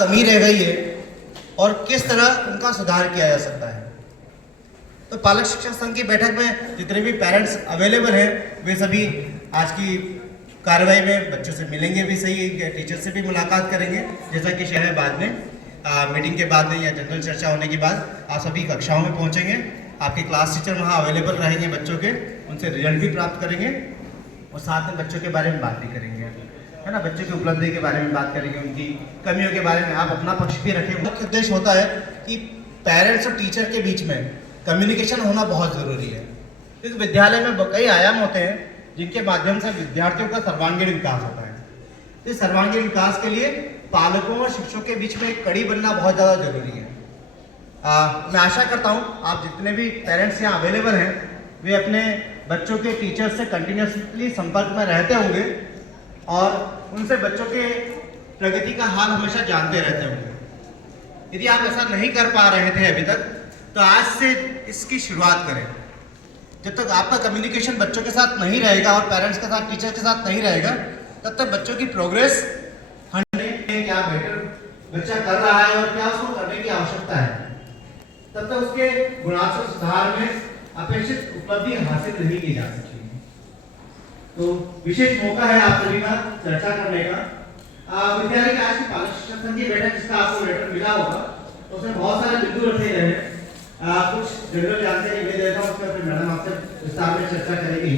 कमी रह गई है और किस तरह उनका सुधार किया जा सकता है। तो पालक शिक्षक संघ की बैठक में जितने भी पेरेंट्स अवेलेबल हैं वे सभी आज की कार्रवाई में बच्चों से मिलेंगे भी सही, टीचर से भी मुलाकात करेंगे, जैसा कि शहर बाद में मीटिंग के बाद में या जनरल चर्चा होने के बाद आप सभी कक्षाओं में पहुंचेंगे। आपके क्लास टीचर वहां अवेलेबल रहेंगे बच्चों के, उनसे रिजल्ट भी प्राप्त करेंगे और साथ में बच्चों के बारे में बात भी करेंगे, है ना। बच्चों की उपलब्धि के बारे में बात करेंगे, उनकी कमियों के बारे में आप अपना पक्ष भी रखें। मुख्य उद्देश्य होता है कि पेरेंट्स और टीचर के बीच में कम्युनिकेशन होना बहुत ज़रूरी है, क्योंकि विद्यालय में कई आयाम होते हैं जिनके माध्यम से विद्यार्थियों का सर्वांगीण विकास होता है। तो सर्वांगीण विकास के लिए पालकों और शिक्षकों के बीच में एक कड़ी बनना बहुत ज़्यादा जरूरी है। मैं आशा करता हूँ आप जितने भी पेरेंट्स यहाँ अवेलेबल हैं वे अपने बच्चों के टीचर्स से कंटिन्यूसली संपर्क में रहते होंगे और उनसे बच्चों के प्रगति का हाल हमेशा जानते रहते होंगे। यदि आप ऐसा नहीं कर पा रहे थे अभी तक तो आज से इसकी शुरुआत करें। जब तक आपका कम्युनिकेशन बच्चों के साथ नहीं रहेगा और पेरेंट्स के साथ, टीचर के साथ नहीं रहेगा, तब तक बच्चों की प्रोग्रेस क्या बेटर बच्चा कर रहा है और क्या उसको करने की आवश्यकता है, तब तक उसके गुणात्मक सुधार में अपेक्षित उपलब्धि हासिल नहीं की जा सकती। तो विशेष मौका है आप सभी का चर्चा करने का। विद्यालय के आज की पालक शिक्षक संघ की बैठक जिसका आपको लेटर मिला होगा उसमें बहुत सारे बिंदु रखे गए हैं। कुछ जनरल जानकारी मैं देता हूँ, उसके फिर मैडम आपसे विस्तार में चर्चा करेगी।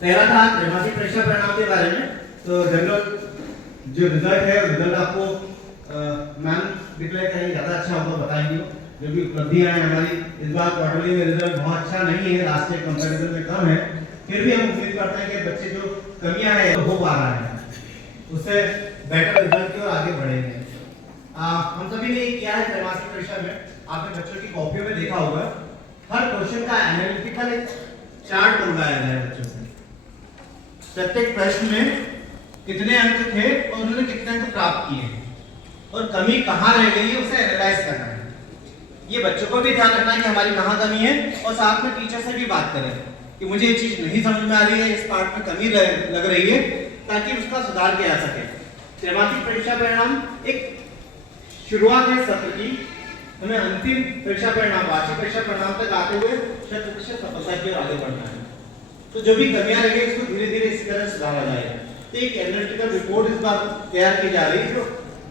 पहला था त्रैमासिक परीक्षा परिणाम के बारे में। तो जनरल जो रिजल्ट है रिजल्ट आपको मैम डिक्लेयर करेंगे, ज़्यादा अच्छा होगा बताएंगे। जो भी उपलब्धियां हैं हमारी इस बार क्वार्टरली में रिजल्ट बहुत अच्छा नहीं है, लास्ट ईयर कंपैरिजन में कम है, फिर भी हम उम्मीद करते हैं कि बच्चे जो कमियां हैं हो पा रहा है उससे बेटर रिजल्ट की ओर आगे बढ़ेंगे। हम सभी ने किया है त्रैमासिक परीक्षा में, आपने बच्चों की कॉपियों में देखा होगा हर क्वेश्चन का एनालिटिकल एक चार्ट बनवाया गया है बच्चों से। प्रत्येक प्रश्न में कितने अंक थे और उन्होंने कितने अंक प्राप्त किए और कमी कहाँ रह गई है उसे एनालाइज करना है। ये बच्चों को भी ध्यान रखना है कि हमारी कहाँ कमी है और साथ में टीचर से भी बात करें कि मुझे ये चीज नहीं समझ में आ रही है, इस पार्ट में कमी लग रही है, ताकि उसका सुधार किया जा सके। त्रैमासिक परीक्षा परिणाम एक शुरुआत है सत्र की, हमें अंतिम परीक्षा परिणाम वार्षिक परीक्षा परिणाम तक आते हुए 100% सफलता की ओर आगे बढ़ना है। तो जो भी कमियां रह गई उसको धीरे धीरे इसी तरह सुधारा जाएगा। एक एनालिटिकल रिपोर्ट इस बार तैयार की जा रही है जो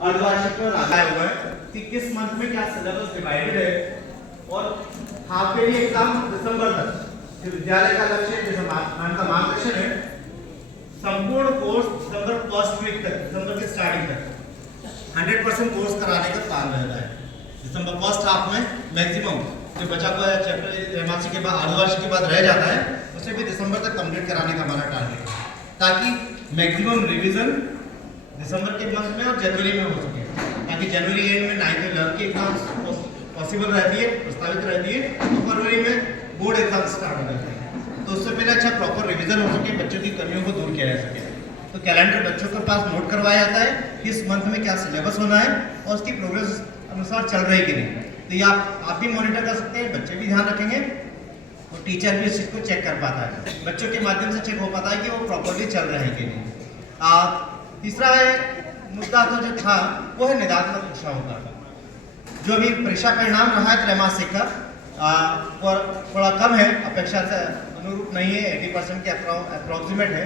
अर्धवार्षिक पर आया हुआ है कि किस मंथ में क्या सिलेबस डिवाइडेड है और हाफ ईयरली एग्जाम दिसंबर तक जो विद्यालय का लक्ष्य है, जैसे मैम का मार्गदर्शन है, संपूर्ण कोर्स दिसंबर फर्स्ट वीक तक, दिसंबर के स्टार्टिंग तक 100% कोर्स कराने का प्लान रहता है। दिसंबर फर्स्ट हाफ में मैक्सिमम जो बचा हुआ चैप्टर त्रैमासिक के बाद अर्धवार्षिक के बाद रह जाता है उसे भी दिसंबर तक कंप्लीट कराने का हमारा टारगेट है, ताकि मैक्सिमम रिवीजन दिसंबर के मंथ में और जनवरी में हो सके, ताकि जनवरी एंड में 9th और 11th की एग्जाम्स पॉसिबल रहती है, प्रस्तावित रहती है, तो फरवरी में बोर्ड एग्जाम स्टार्ट हो जाते हैं। तो उससे पहले अच्छा प्रॉपर रिवीजन हो सके, बच्चों की कमियों को दूर किया जा सके। तो कैलेंडर बच्चों के पास नोट करवाया जाता है कि इस मंथ में क्या सिलेबस होना है और उसकी प्रोग्रेस अनुसार चल रही कि नहीं। तो ये आप भी मॉनिटर कर सकते हैं, बच्चे भी ध्यान रखेंगे और टीचर भी इस चीज़ को चेक कर पाता है, बच्चों के माध्यम से चेक हो पाता है कि वो प्रॉपरली चल रहे हैं कि नहीं। तीसरा मुद्दा तो जो था वो है निदात्मक कक्षाओं का। जो भी परीक्षा परिणाम रहा है त्रैमासिक का और थोड़ा कम है, अपेक्षा से अनुरूप नहीं है, 80% के अप्रोक्सीमेट है,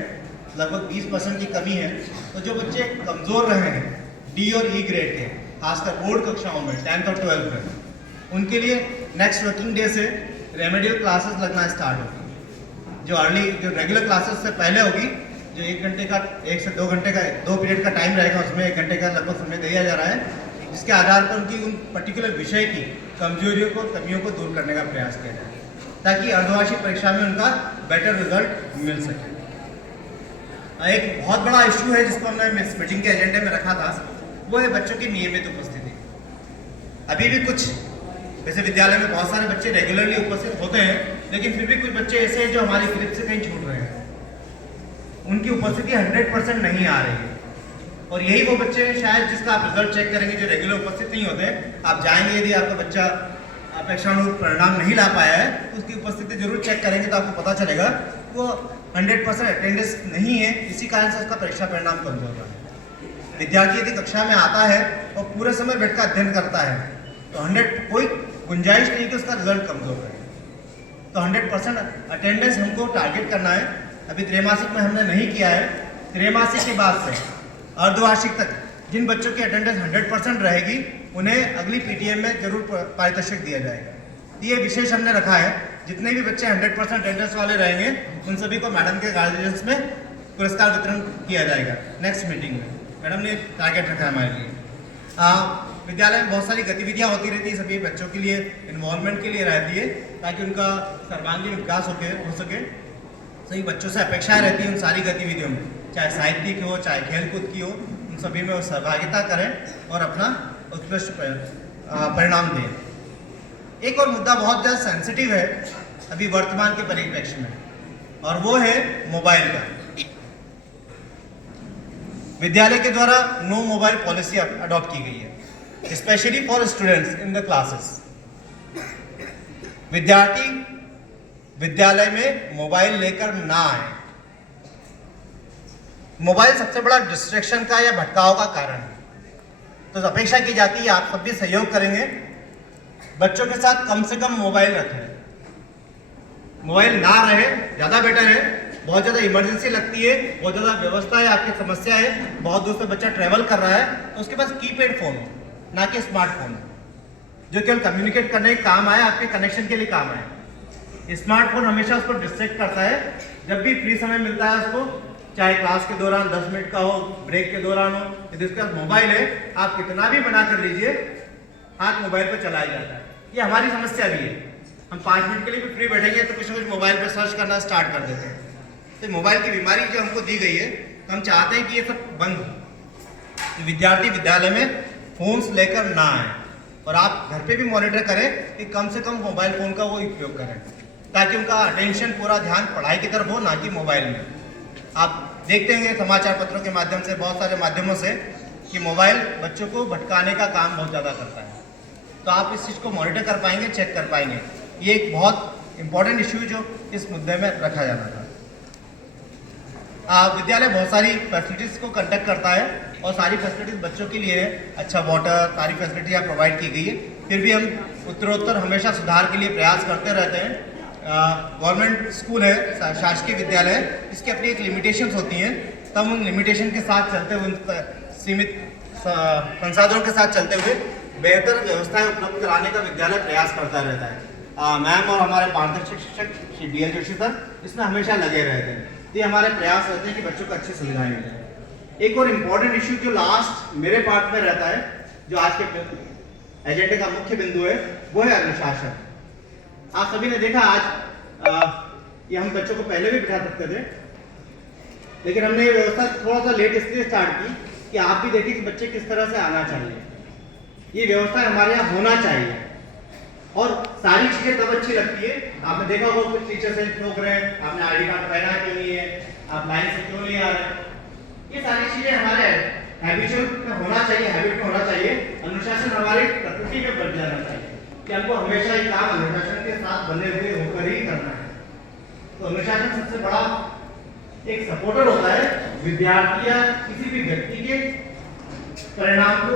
लगभग 20% की कमी है। तो जो बच्चे कमज़ोर रहे हैं डी और ई ग्रेड के, खासकर बोर्ड कक्षाओं में 10th और 12th में, उनके लिए नेक्स्ट वर्किंग डे से रेमेडियल क्लासेस लगना स्टार्ट होगी। जो रेगुलर क्लासेस से पहले होगी, जो 1 घंटे का 1 से 2 घंटे का 2 पीरियड का टाइम रहेगा, उसमें 1 घंटे का लगभग समय दिया जा रहा है, जिसके आधार पर उनकी उन पर्टिकुलर विषय की कमजोरियों को, कमियों को दूर करने का प्रयास किया जाए, ताकि अर्धवार्षिक परीक्षा में उनका बेटर रिजल्ट मिल सके। एक बहुत बड़ा इश्यू है जिसको हमने इस मीटिंग के एजेंडे में रखा था, वो है बच्चों की नियमित उपस्थिति। अभी भी कुछ वैसे विद्यालय में बहुत सारे बच्चे रेगुलरली उपस्थित होते हैं, लेकिन फिर भी कुछ बच्चे ऐसे हैं जो हमारी ग्रिप से कहीं छूट रहे हैं, उनकी उपस्थिति 100% नहीं आ रही है। और यही वो बच्चे हैं शायद जिसका आप रिजल्ट चेक करेंगे जो रेगुलर उपस्थित नहीं होते। आप जाएंगे, यदि आपका बच्चा अपेक्षानुरूप परिणाम नहीं ला पाया है तो उसकी उपस्थिति जरूर चेक करेंगे, तो आपको पता चलेगा वो 100% अटेंडेंस नहीं है, इसी कारण से उसका परीक्षा परिणाम कमजोर रहा है। विद्यार्थी यदि कक्षा में आता है और पूरे समय बैठकर अध्ययन करता है तो 100 कोई गुंजाइश नहीं कि उसका रिजल्ट कमजोर है। तो 100% अटेंडेंस हमको टारगेट करना है। अभी त्रैमासिक में हमने नहीं किया है। त्रैमासिक के बाद से अर्धवार्षिक तक जिन बच्चों की अटेंडेंस 100% रहेगी उन्हें अगली पीटीएम में जरूर पारितोषिक दिया जाएगा। ये विशेष हमने रखा है, जितने भी बच्चे 100% अटेंडेंस वाले रहेंगे उन सभी को मैडम के गाइडेंस में पुरस्कार वितरण किया जाएगा नेक्स्ट मीटिंग में। मैडम ने टारगेट रखा है हमारे लिए। विद्यालय में बहुत सारी गतिविधियां होती रहती है, सभी बच्चों के लिए इन्वॉल्वमेंट के लिए रहती है ताकि उनका सर्वांगीण विकास हो सके। सभी बच्चों से अपेक्षाएं रहती हैं उन सारी गतिविधियों में, चाहे साहित्यिक हो चाहे खेलकूद की हो, उन सभी में वो सहभागिता करें और अपना उत्कृष्ट परिणाम दें। एक और मुद्दा बहुत ज़्यादा सेंसिटिव है अभी वर्तमान के परिप्रेक्ष्य में, और वो है मोबाइल का। विद्यालय के द्वारा नो मोबाइल पॉलिसी अडॉप्ट की गई है, specially for students in the classes. विद्यार्थी विद्यालय में मोबाइल लेकर ना आए। मोबाइल सबसे बड़ा डिस्ट्रैक्शन का या भटकाव का कारण है, तो अपेक्षा की जाती है आप सब भी सहयोग करेंगे। बच्चों के साथ कम से कम मोबाइल रखें, मोबाइल ना रहे ज़्यादा बेटर है। बहुत ज़्यादा इमरजेंसी लगती है, बहुत ज़्यादा व्यवस्था है, आपकी समस्या है, बहुत दूर से बच्चा ट्रेवल कर रहा है तो उसके पास कीपैड फोन हो, ना कि स्मार्टफोन हो, जो केवल कम्युनिकेट करने के काम आए, आपके कनेक्शन के लिए काम आए। स्मार्टफोन हमेशा उसको डिस्ट्रैक्ट करता है। जब भी फ्री समय मिलता है उसको, चाहे क्लास के दौरान 10 मिनट का हो, ब्रेक के दौरान हो, यदि उसके पास मोबाइल है, आप कितना भी मना कर लीजिए, हाथ मोबाइल पर चलाया जाता है। ये हमारी समस्या भी है। हम 5 मिनट के लिए भी फ्री बैठेंगे तो कुछ ना कुछ मोबाइल पर सर्च करना स्टार्ट कर देते हैं। तो मोबाइल की बीमारी जो हमको दी गई है, तो हम चाहते हैं कि ये सब बंद हो। विद्यार्थी विद्यालय में फोन्स लेकर ना आए, और आप घर पे भी मॉनिटर करें कि कम से कम मोबाइल फ़ोन का वो उपयोग करें, ताकि उनका अटेंशन पूरा ध्यान पढ़ाई की तरफ हो, ना कि मोबाइल में। आप देखते होंगे समाचार पत्रों के माध्यम से, बहुत सारे माध्यमों से, कि मोबाइल बच्चों को भटकाने का काम बहुत ज़्यादा करता है। तो आप इस चीज़ को मॉनिटर कर पाएंगे, चेक कर पाएंगे। ये एक बहुत इंपॉर्टेंट इश्यू जो इस मुद्दे में रखा जाना था। विद्यालय बहुत सारी फैसिलिटीज़ को कंडक्ट करता है, और सारी फैसिलिटीज़ बच्चों के लिए है। अच्छा वाटर, सारी फैसिलिटियाँ प्रोवाइड की गई है। फिर भी हम उत्तरोत्तर हमेशा सुधार के लिए प्रयास करते रहते हैं। गवर्नमेंट स्कूल है, शासकीय विद्यालय है, इसकी अपनी एक लिमिटेशंस होती हैं। तब उन लिमिटेशन के साथ चलते हुए, उन सीमित संसाधनों के साथ चलते हुए बेहतर व्यवस्थाएं उपलब्ध कराने का विद्यालय प्रयास करता रहता है। मैम और हमारे मार्गदर्शक शिक्षक श्री BL जोशी सर इसमें हमेशा लगे रहते हैं। ये हमारे प्रयास रहते हैं कि बच्चों को अच्छी सुविधाएं मिलें। एक और इम्पॉर्टेंट इश्यू जो लास्ट मेरे पार्ट में रहता है, जो आज के एजेंडे का मुख्य बिंदु है, वो है अनुशासन। आप सभी ने देखा आज ये हम बच्चों को पहले भी बिठा सकते थे, लेकिन हमने ये व्यवस्था थोड़ा सा लेट इसलिए स्टार्ट की कि आप भी देखिए कि बच्चे किस तरह से आना चाहिए। ये व्यवस्था हमारे यहाँ होना चाहिए, और सारी चीजें तब अच्छी लगती है। आपने देखा होगा कुछ टीचर से ठोक रहे हैं, आपने ID कार्ड पहना क्यों नहीं है, आप लाइन से क्यों नहीं आ रहे। ये सारी चीजें हमारे हैबिचुअल में होना चाहिए, हैबिट में होना चाहिए। अनुशासन हमारी प्रकृति में बन जाना चाहिए कि हमको हमेशा ये काम अनुशासन के साथ बने हुए होकर ही करना है। तो अनुशासन सबसे बड़ा एक सपोर्टर होता है विद्यार्थी या किसी भी व्यक्ति के परिणाम को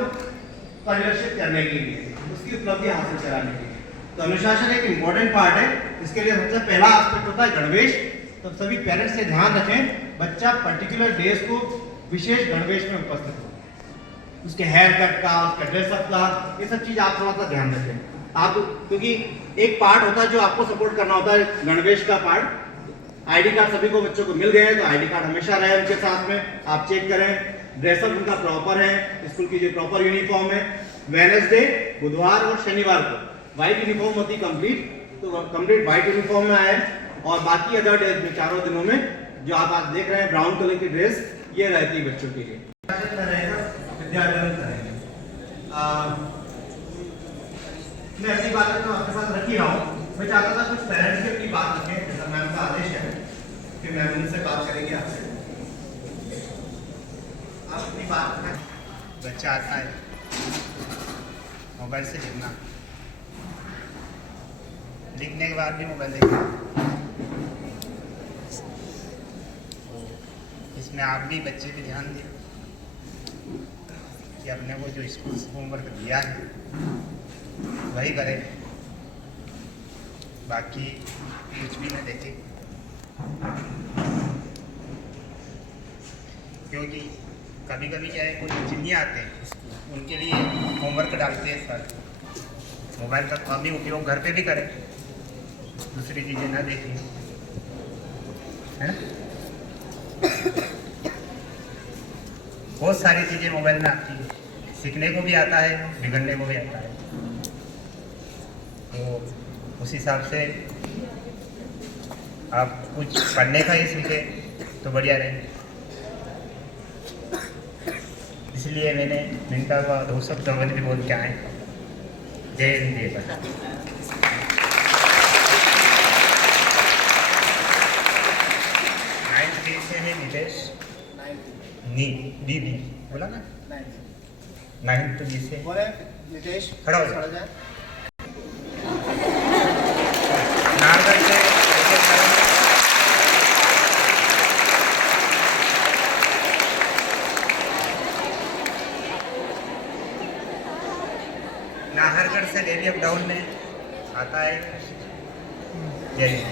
परिलक्षित करने के लिए, उसकी उपलब्धि हासिल कराने के लिए। तो अनुशासन एक इम्पॉर्टेंट पार्ट है। इसके लिए सबसे पहला एस्पेक्ट होता है गणवेश। तो सभी पेरेंट्स से ध्यान रखें, बच्चा पर्टिकुलर डेज को विशेष गणवेश में उपस्थित हो, उसके हेयर कट का, उसका ड्रेसअप का, ये सब चीज आप थोड़ा सा ध्यान रखें। आप, क्योंकि एक पार्ट होता है जो आपको सपोर्ट करना होता है गणवेश का पार्ट। ID कार्ड सभी को बच्चों को मिल गए हैं, तो ID कार्ड हमेशा रहे उनके साथ में, आप चेक करें। ड्रेसअप उनका प्रॉपर है, स्कूल की जो प्रॉपर यूनिफॉर्म है। वेडनेसडे, बुधवार और शनिवार को व्हाइट यूनिफॉर्म होती कंप्लीट, तो कंप्लीट व्हाइट यूनिफॉर्म में आए। और बाकी अदर डेज में, चारों दिनों में जो आप आज देख रहे हैं ब्राउन कलर की ड्रेस, ये रहती है बच्चों के लिए। मैं अपनी बात तो आपके साथ रख ही रहा हूँ। मैं चाहता था कुछ पेरेंट्स की अपनी बात रखें, जैसा मैम का आदेश है, फिर मैम उनसे बात करेंगे आपसे। आप अपनी बात रखें। बच्चा आता है मोबाइल से लिखने के बाद भी मोबाइल देखना, इसमें आप भी बच्चे पे ध्यान दें। कि अपने को जो स्कूल से होमवर्क दिया है वही करें, बाकी कुछ भी न देखे। क्योंकि कभी कभी क्या है, कोई इंजीनियर आते हैं उनके लिए होमवर्क डालते हैं सर, मोबाइल का कम ही उपयोग घर पे भी करें, दूसरी चीज़ें ना देखें, है ना। बहुत सारी चीज़ें मोबाइल में आती है, सीखने को भी आता है, बिगड़ने को भी आता है। तो उस हिसाब से आप कुछ पढ़ने का ही सीखे तो बढ़िया रहे। इसलिए मैंने मिनटा का 200 शब्द भी बोल के आए। जय हिंद जय भारत। नाइन्थ बी से है नितेश, नी बी बी बोला ना, नाइन्थ बी से बोले नितेश खड़ा हो जाओ। जाए। नारगढ़ से नाहरगढ़ से डेली अप डाउन में आता है। जय हिंद।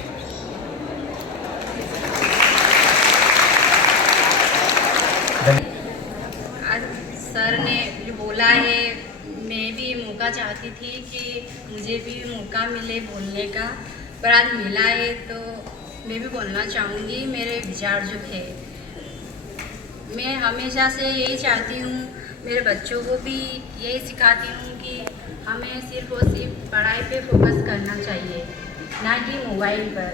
आज सर ने जो बोला है, मैं भी मौका चाहती थी कि मुझे भी मौका मिले बोलने का, पर आज मिला है तो मैं भी बोलना चाहूँगी मेरे विचार जो है। मैं हमेशा से यही चाहती हूँ, मेरे बच्चों को भी यही सिखाती हूँ कि हमें सिर्फ और सिर्फ पढ़ाई पे फोकस करना चाहिए, ना कि मोबाइल पर।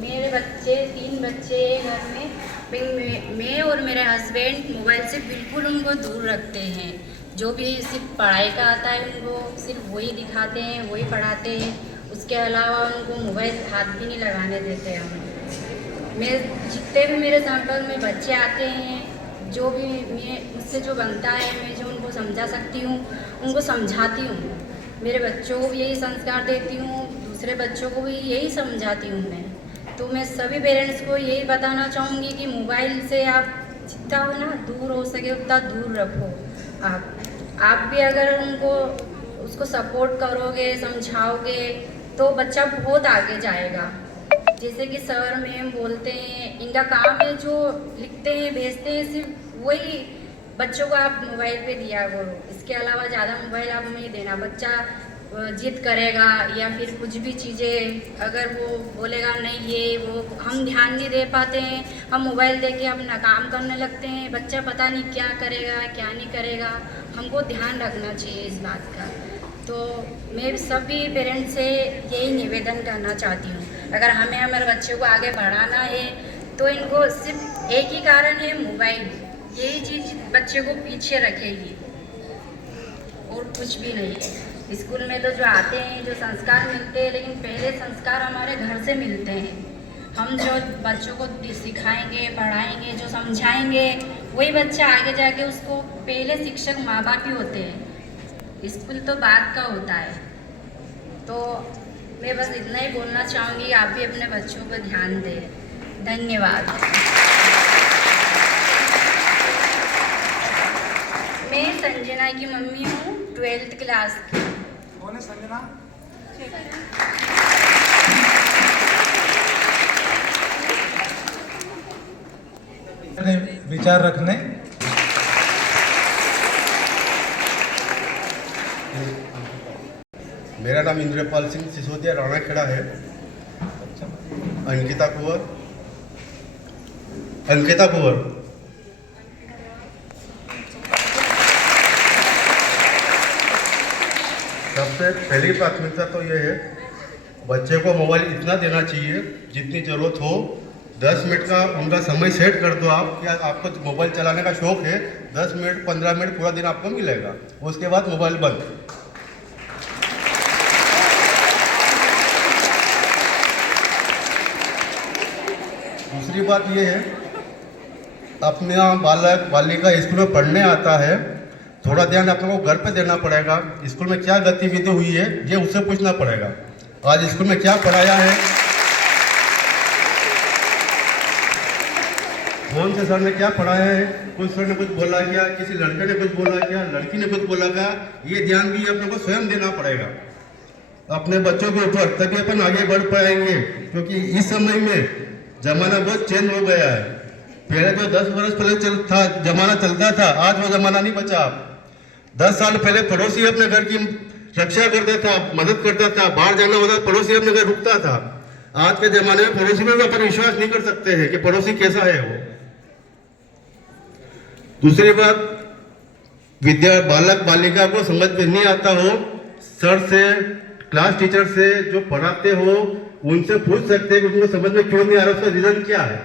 मेरे बच्चे 3 बच्चे हैं घर में, मैं और मेरे हस्बैंड मोबाइल से बिल्कुल उनको दूर रखते हैं। जो भी सिर्फ पढ़ाई का आता है उनको सिर्फ वही दिखाते हैं, वही पढ़ाते हैं, उसके अलावा उनको मोबाइल हाथ भी नहीं लगाने देते हम। मैं जितने भी मेरे सर्कल में बच्चे आते हैं, जो भी मैं मुझसे जो बनता है, मैं जो उनको समझा सकती हूँ उनको समझाती हूँ। मेरे बच्चों को भी यही संस्कार देती हूँ, दूसरे बच्चों को भी यही समझाती हूँ मैं। तो मैं सभी पेरेंट्स को यही बताना चाहूँगी कि मोबाइल से आप जितना हो ना दूर हो सके उतना दूर रखो। आप भी अगर उनको उसको सपोर्ट करोगे, समझाओगे तो बच्चा बहुत आगे जाएगा। जैसे कि सर मैम बोलते हैं, इनका काम है जो लिखते हैं भेजते हैं, सिर्फ वही बच्चों को आप मोबाइल पे दिया करो। इसके अलावा ज़्यादा मोबाइल आप नहीं देना। बच्चा जिद करेगा या फिर कुछ भी चीज़ें अगर वो बोलेगा नहीं ये वो, हम ध्यान नहीं दे पाते हैं, हम मोबाइल देके अपना काम करने लगते हैं, बच्चा पता नहीं क्या करेगा क्या नहीं करेगा। हमको ध्यान रखना चाहिए इस बात का। तो मैं सभी पेरेंट्स से यही निवेदन करना चाहती हूँ, अगर हमें हमारे बच्चों को आगे बढ़ाना है तो इनको सिर्फ एक ही कारण है, मोबाइल। यही चीज़ बच्चे को पीछे रखेगी और कुछ भी नहीं है। स्कूल में तो जो आते हैं, जो संस्कार मिलते हैं, लेकिन पहले संस्कार हमारे घर से मिलते हैं। हम जो बच्चों को सिखाएंगे, पढ़ाएंगे, जो समझाएंगे, वही बच्चा आगे जाके उसको, पहले शिक्षक माँ बाप ही होते हैं, स्कूल तो बाद का होता है। तो मैं बस इतना ही बोलना चाहूँगी, आप भी अपने बच्चों पर ध्यान दें। धन्यवाद। मैं संजना की मम्मी हूँ, 12th क्लास की। कौन है संजना? विचार रखने। मेरा नाम इंद्रपाल सिंह सिसोदिया राणाखेड़ा है। अंकिता कुंवर सबसे पहली प्राथमिकता तो ये है, बच्चे को मोबाइल इतना देना चाहिए जितनी ज़रूरत हो। 10 मिनट का उनका समय सेट कर दो आप, क्या आपको मोबाइल चलाने का शौक है, 10 मिनट 15 मिनट पूरा दिन आपको मिलेगा, उसके बाद मोबाइल बंद। दूसरी बात ये है, अपना बालक बालिका स्कूल में पढ़ने आता है, थोड़ा ध्यान अपने को घर पे देना पड़ेगा। स्कूल में क्या गतिविधि हुई है ये उससे पूछना पड़ेगा, आज स्कूल में क्या पढ़ाया है। फोन से सर ने क्या पढ़ाया है, कोई सर ने कुछ बोला क्या, किसी लड़के ने कुछ बोला क्या, लड़की ने कुछ बोला क्या, ये ध्यान भी अपने को स्वयं देना पड़ेगा अपने बच्चों के ऊपर, तभी अपन आगे बढ़ पाएंगे। क्योंकि इस समय में जमाना बहुत चेंज हो गया है। पहले जो 10 वर्ष पहले जमाना चलता था, आज वो जमाना नहीं बचा। 10 साल पहले पड़ोसी अपने घर की रक्षा करता था, मदद करता था, बाहर जाना होता पड़ोसी अपने घर रुकता था। आज के जमाने में पड़ोसी में अपन विश्वास नहीं कर सकते हैं कि पड़ोसी कैसा है वो। दूसरी बात, बालक बालिका को समझ में नहीं आता हो, सर से, क्लास टीचर से जो पढ़ाते हो उनसे पूछ सकते हैं कि उनको समझ में क्यों नहीं आ रहा, उसका रीजन क्या है।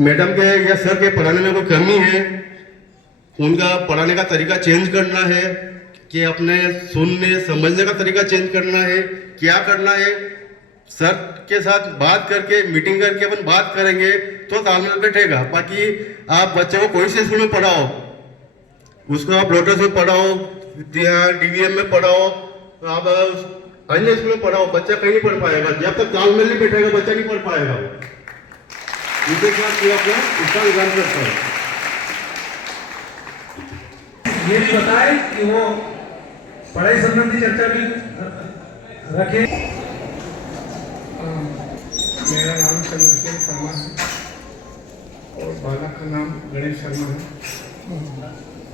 मैडम के या सर के पढ़ाने में कोई कमी है, उनका पढ़ाने का तरीका चेंज करना है कि अपने सुनने समझने का तरीका चेंज करना है, क्या करना है। सर के साथ बात करके, मीटिंग करके अपन बात करेंगे तो तालमेल बैठेगा। बाकी आप बच्चे को कोई से स्कूल में पढ़ाओ, उसको आप लोटस में पढ़ाओ, DVM में पढ़ाओ, आप अन्य स्कूल में पढ़ाओ, बच्चा कहीं नहीं पढ़ पाएगा। जब तक तालमेल नहीं बैठेगा बच्चा नहीं पढ़ पाएगा। इसके साथ अपना इसका विधान करता है। ये भी बताए कि वो पढ़ाई संबंधी चर्चा भी रखे। मेरा नाम चंद्रशेखर शर्मा है और बालक का नाम गणेश शर्मा है।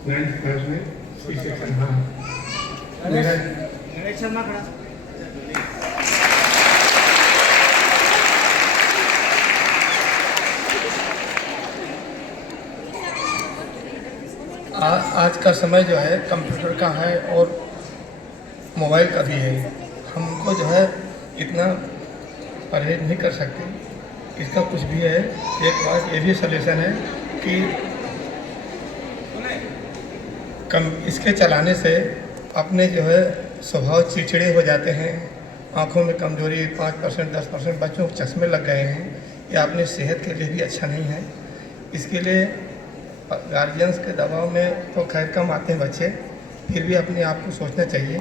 9th क्लास में C सेक्शन। हाँ, मेरा गणेश शर्मा खड़ा। आज का समय जो है कंप्यूटर का है और मोबाइल का भी है। हमको जो है इतना परहेज नहीं कर सकते। इसका कुछ भी है, एक बात ये भी सॉल्यूशन है कि इसके चलाने से अपने जो है स्वभाव चिड़चिड़े हो जाते हैं, आँखों में कमजोरी 5% 10% बच्चों को चश्मे लग गए हैं। ये अपनी सेहत के लिए भी अच्छा नहीं है। इसके लिए गार्जियंस के दबाव में तो खैर कम आते हैं बच्चे, फिर भी अपने आप को सोचना चाहिए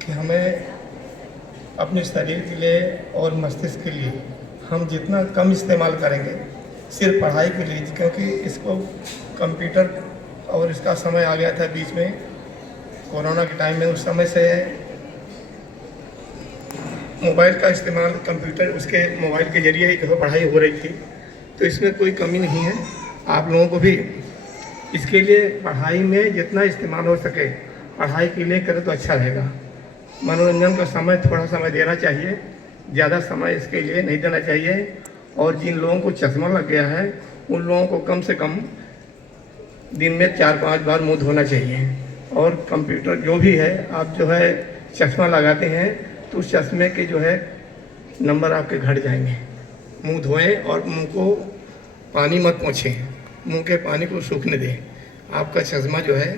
कि हमें अपने शरीर के लिए और मस्तिष्क के लिए हम जितना कम इस्तेमाल करेंगे सिर्फ पढ़ाई के लिए, क्योंकि इसको कंप्यूटर और इसका समय आ गया था बीच में कोरोना के टाइम में, उस समय से मोबाइल का इस्तेमाल, कंप्यूटर उसके मोबाइल के जरिए ही पढ़ाई हो रही थी। तो इसमें कोई कमी नहीं है। आप लोगों को भी इसके लिए पढ़ाई में जितना इस्तेमाल हो सके पढ़ाई के लिए करें तो अच्छा रहेगा। मनोरंजन का समय थोड़ा समय देना चाहिए, ज़्यादा समय इसके लिए नहीं देना चाहिए। और जिन लोगों को चश्मा लग गया है उन लोगों को कम से कम दिन में 4-5 बार मुंह धोना चाहिए। और कंप्यूटर जो भी है, आप जो है चश्मा लगाते हैं तो उस चश्मे के जो है नंबर आपके घट जाएंगे। मुंह धोएं और मुंह को पानी मत पोंछें, मुंह के पानी को सूखने दें, आपका चश्मा जो है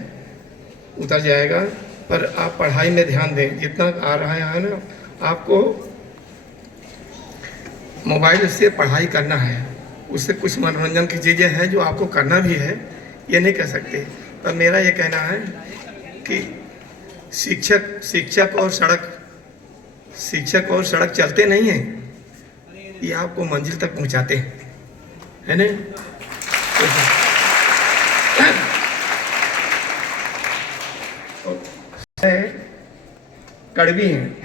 उतर जाएगा। पर आप पढ़ाई में ध्यान दें, जितना आ रहा है ना, आपको मोबाइल से पढ़ाई करना है, उससे कुछ मनोरंजन की चीज़ें हैं जो आपको करना भी है, ये नहीं कह सकते। पर मेरा ये कहना है कि शिक्षक और सड़क चलते नहीं हैं, ये आपको मंजिल तक पहुंचाते हैं, है ना। कड़वी हैं,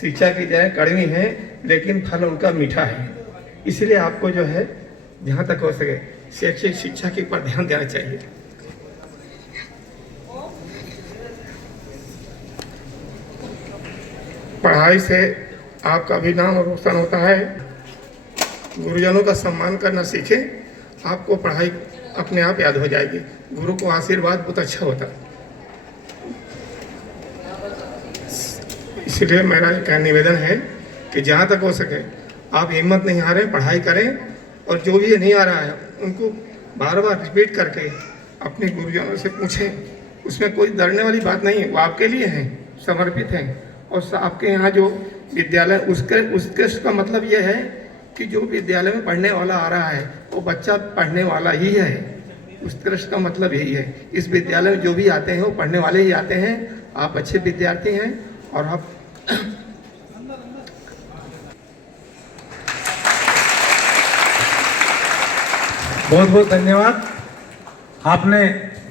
शिक्षा की जाए कड़वी है लेकिन फल उनका मीठा है। इसलिए आपको जो है जहाँ तक हो सके शैक्षिक शिक्षा के ऊपर ध्यान देना चाहिए। पढ़ाई से आपका भी नाम रोशन होता है। गुरुजनों का सम्मान करना सीखें, आपको पढ़ाई अपने आप याद हो जाएगी। गुरु को आशीर्वाद बहुत अच्छा होता है। इसलिए मेरा एक निवेदन है कि जहाँ तक हो सके आप हिम्मत नहीं हारें, पढ़ाई करें और जो भी नहीं आ रहा है उनको बार बार रिपीट करके अपने गुरुजनों से पूछें। उसमें कोई डरने वाली बात नहीं है, वो आपके लिए हैं, समर्पित हैं। और आपके यहाँ जो विद्यालय उसके का मतलब ये है कि जो विद्यालय में पढ़ने वाला आ रहा है वो बच्चा पढ़ने वाला ही है। उत्कृष्ट का मतलब यही है। इस विद्यालय में जो भी आते हैं वो पढ़ने वाले ही आते हैं। आप अच्छे विद्यार्थी हैं और आप बहुत बहुत धन्यवाद। आपने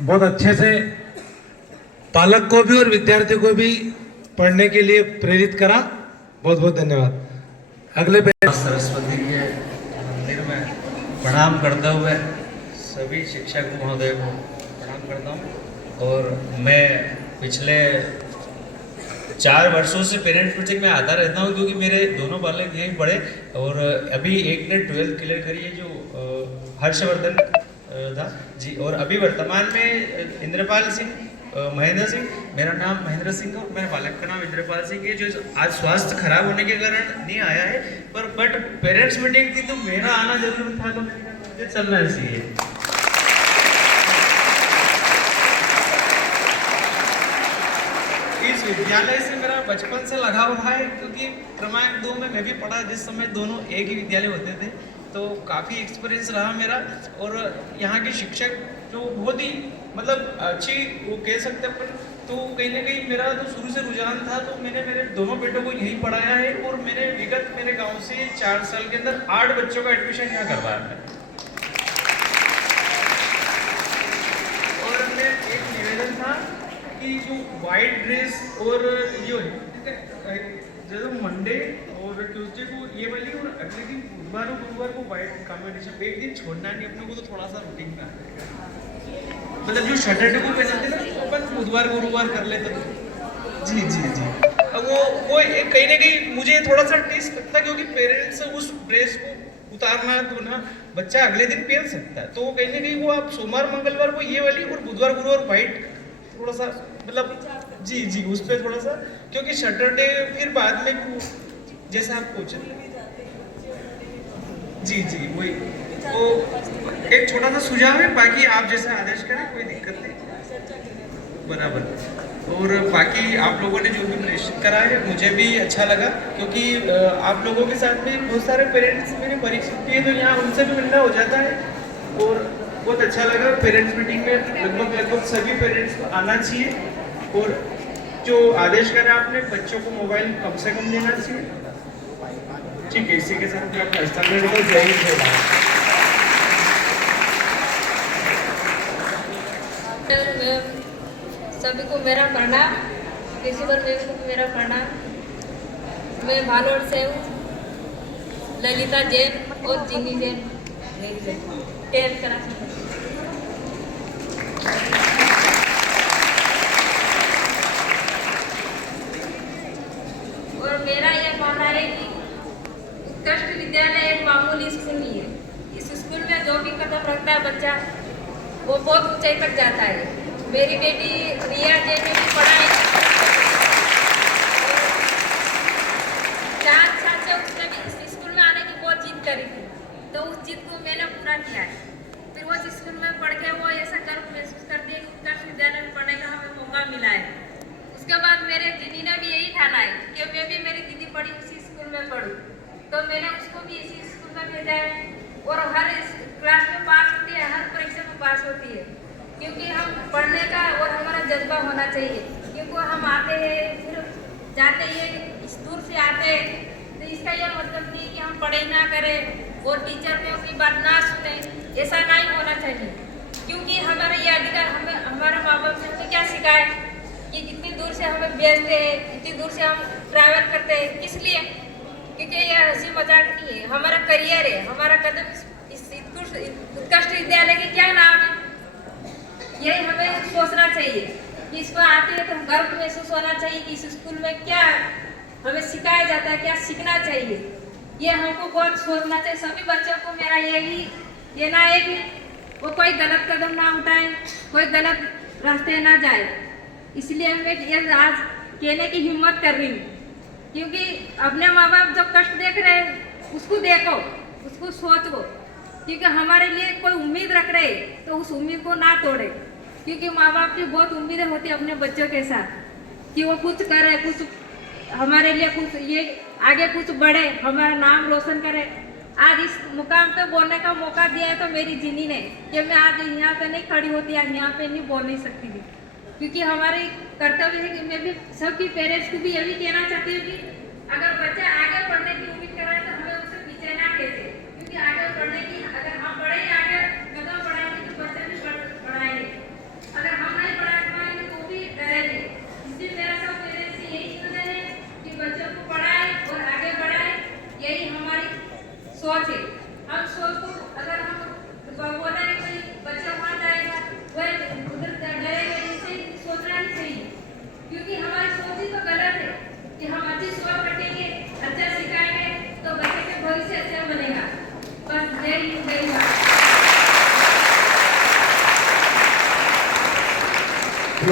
बहुत अच्छे से पालक को भी और विद्यार्थी को भी पढ़ने के लिए प्रेरित करा। बहुत बहुत धन्यवाद। अगले सरस्वती के मंदिर में प्रणाम करते हुए सभी शिक्षक महोदय को प्रणाम करता हूँ। और मैं पिछले 4 वर्षों से पेरेंट्स मीटिंग में आता रहता हूँ, क्योंकि मेरे दोनों बालक यहीं पढ़े और अभी एक ने 12th क्लियर करी है, जो हर्षवर्धन था जी, और अभी वर्तमान में इंद्रपाल सिंह, महेंद्र सिंह, मेरा नाम महेंद्र सिंह और मेरे बालक का नाम इंद्रपाल सिंह है, जो आज स्वास्थ्य खराब होने के कारण नहीं आया है, बट पेरेंट्स मीटिंग थी तो मेरा आना जरूर था, तो मैंने कहा मुझे चलना चाहिए। इस विद्यालय से मेरा बचपन से लगाव रहा है, क्योंकि क्रमांक 2 में मैं भी पढ़ा, जिस समय दोनों एक ही विद्यालय होते थे, तो काफ़ी एक्सपीरियंस रहा मेरा। और यहाँ के शिक्षक जो बहुत ही मतलब अच्छी वो कह सकते हैं, तो कहीं ना कहीं मेरा तो शुरू से रुझान था, तो मैंने मेरे दोनों बेटों को यहीं पढ़ाया है। और मैंने विगत मेरे गांव से 4 साल के अंदर 8 बच्चों का एडमिशन यहाँ करवाया है। और मैं एक निवेदन था कि जो वाइट ड्रेस और जो जैसे मंडे और ट्यूसडे को ये वाली, और अगले दिन बुधवार और गुरुवार को वाइट कॉम्बिनेशन, एक दिन छोड़ना नहीं अपने को, तो थोड़ा सा रूटीन में आ जाएगा। मतलब जो सैटरडे को पहनते ना, तो अपन बुधवार गुरुवार कर लेते थे। जी जी जी, अब वो कहीं ना कहीं मुझे थोड़ा सा टेस्ट लगता है, क्योंकि पेरेंट्स उस ड्रेस को उतारना है तो ना बच्चा अगले दिन पहन सकता है, तो कहीं ना कहीं वो आप सोमवार मंगलवार को ये वाली और बुधवार गुरुवार वाइट थोड़ा सा मतलब जी जी उस पर थोड़ा सा, क्योंकि सैटरडे फिर बाद में जैसा आप पूछ जी जी वही, तो एक छोटा सा सुझाव है, बाकी आप जैसा आदेश करें, कोई दिक्कत नहीं, बराबर। और बाकी आप लोगों ने जो भी प्रेषित करा है मुझे भी अच्छा लगा, क्योंकि आप लोगों के साथ में बहुत सारे पेरेंट्स मेरे परिचित थे, तो यहाँ उनसे भी मिलना हो जाता है और बहुत अच्छा लगा। पेरेंट्स मीटिंग में लगभग सभी पेरेंट्स को आना चाहिए, और जो आदेश करें आपने बच्चों को मोबाइल कम से कम देना चाहिए। ठीक है, इसी के साथ मैं अपना हस्तांतरण करता हूं। जय हिंद, जय भारत। सभी को मेरा प्रणाम, प्रिंसिपल मैम को मेरा प्रणाम। मैं भानोड़ से हूँ, ललिता जैन और जिनी जैन, 10th क्लास में। और मेरा यह मानना है कि उत्कृष्ट विद्यालय एक मामूली स्कूल नहीं है। इस स्कूल में जो भी कदम रखता है बच्चा, वो बहुत ऊंचाई तक जाता है। मेरी बेटी रिया जैन ने भी पढ़ा है, 4 साल से उसने भी इस स्कूल में आने की बहुत जिद करी थी, तो उस जिद को मैंने पूरा किया है। फिर वो जिस स्कूल में पढ़ के वो ऐसा गर्व महसूस करती है कि उत्कृष्ट विद्यालय में पढ़ने का हमें मौका मिला है। उसके बाद मेरे दीदी ने भी यही ठाना है कि मैं भी मेरी दीदी पढ़ी उसी स्कूल में पढ़ूँ, तो मैंने उसको भी इसी स्कूल में भेजा है। और हर क्लास में पास होती है, हर परीक्षा में पास होती है, क्योंकि हम पढ़ने का और हमारा जज्बा होना चाहिए। क्योंकि हम आते हैं फिर जाते हैं, इस दूर से आते हैं, तो इसका यह मतलब नहीं कि हम पढ़ाई ना करें और टीचर में की बात ना सुने, ऐसा नहीं होना चाहिए। क्योंकि हमारा ये अधिकार, हमें हमारे माँ बाप ने हमें क्या सिखाया कि इतनी दूर से हमें भेजते हैं, इतनी दूर से हम ट्रैवल करते हैं, किस लिए? क्योंकि ये हंसी मजाक नहीं है, हमारा करियर है, हमारा कदम इस उत्कृष्ट विद्यालय के क्या नाम है, यही हमें सोचना चाहिए कि इसको आते हैं तो हम गर्व महसूस होना चाहिए कि इस स्कूल में क्या हमें सिखाया जाता है, क्या सीखना चाहिए, ये हमको बहुत सोचना चाहिए। सभी बच्चों को मेरा यही कहना है कि वो कोई गलत कदम ना उठाए, कोई गलत रास्ते ना जाए। इसलिए मैं ये आज कहने की हिम्मत कर रही हूँ, क्योंकि अपने माँ बाप जो कष्ट देख रहे हैं उसको देखो, उसको सोचो, क्योंकि हमारे लिए कोई उम्मीद रख रहे तो उस उम्मीद को ना तोड़े। क्योंकि माँ बाप की बहुत उम्मीदें होती है अपने बच्चों के साथ कि वो कुछ करे, कुछ हमारे लिए कुछ ये आगे कुछ बढ़े, हमारा नाम रोशन करे। आज इस मुकाम पे बोलने का मौका दिया है तो मेरी जिनी ने, कि मैं आज यहाँ पे नहीं खड़ी होती, यहाँ पे नहीं बोल नहीं सकती थी, क्योंकि हमारी कर्तव्य है कि मैं भी सबकी पेरेंट्स को भी ये भी कहना चाहती हूँ कि अगर बच्चे आगे बढ़ने की उम्मीद कर रहे हैं तो हमें उससे पीछे ना खींचे, क्योंकि आगे बढ़ने की, अगर हम बढ़े आगे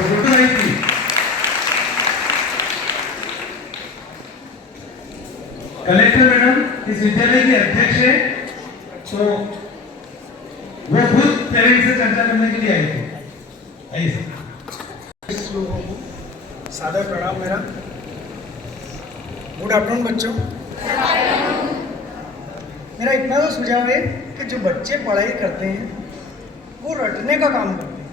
फोटो आई थी। कलेक्टर मैडम इस विद्यालय की अध्यक्ष है, तो वो खुद पेरेंट्स से चर्चा करने के लिए आए थे। आइए सर। लोगों को सादर प्रणाम मेरा। गुड आफ्टरनून बच्चों। मेरा इतना तो सुझाव है कि जो बच्चे पढ़ाई करते हैं वो रटने का काम करते हैं।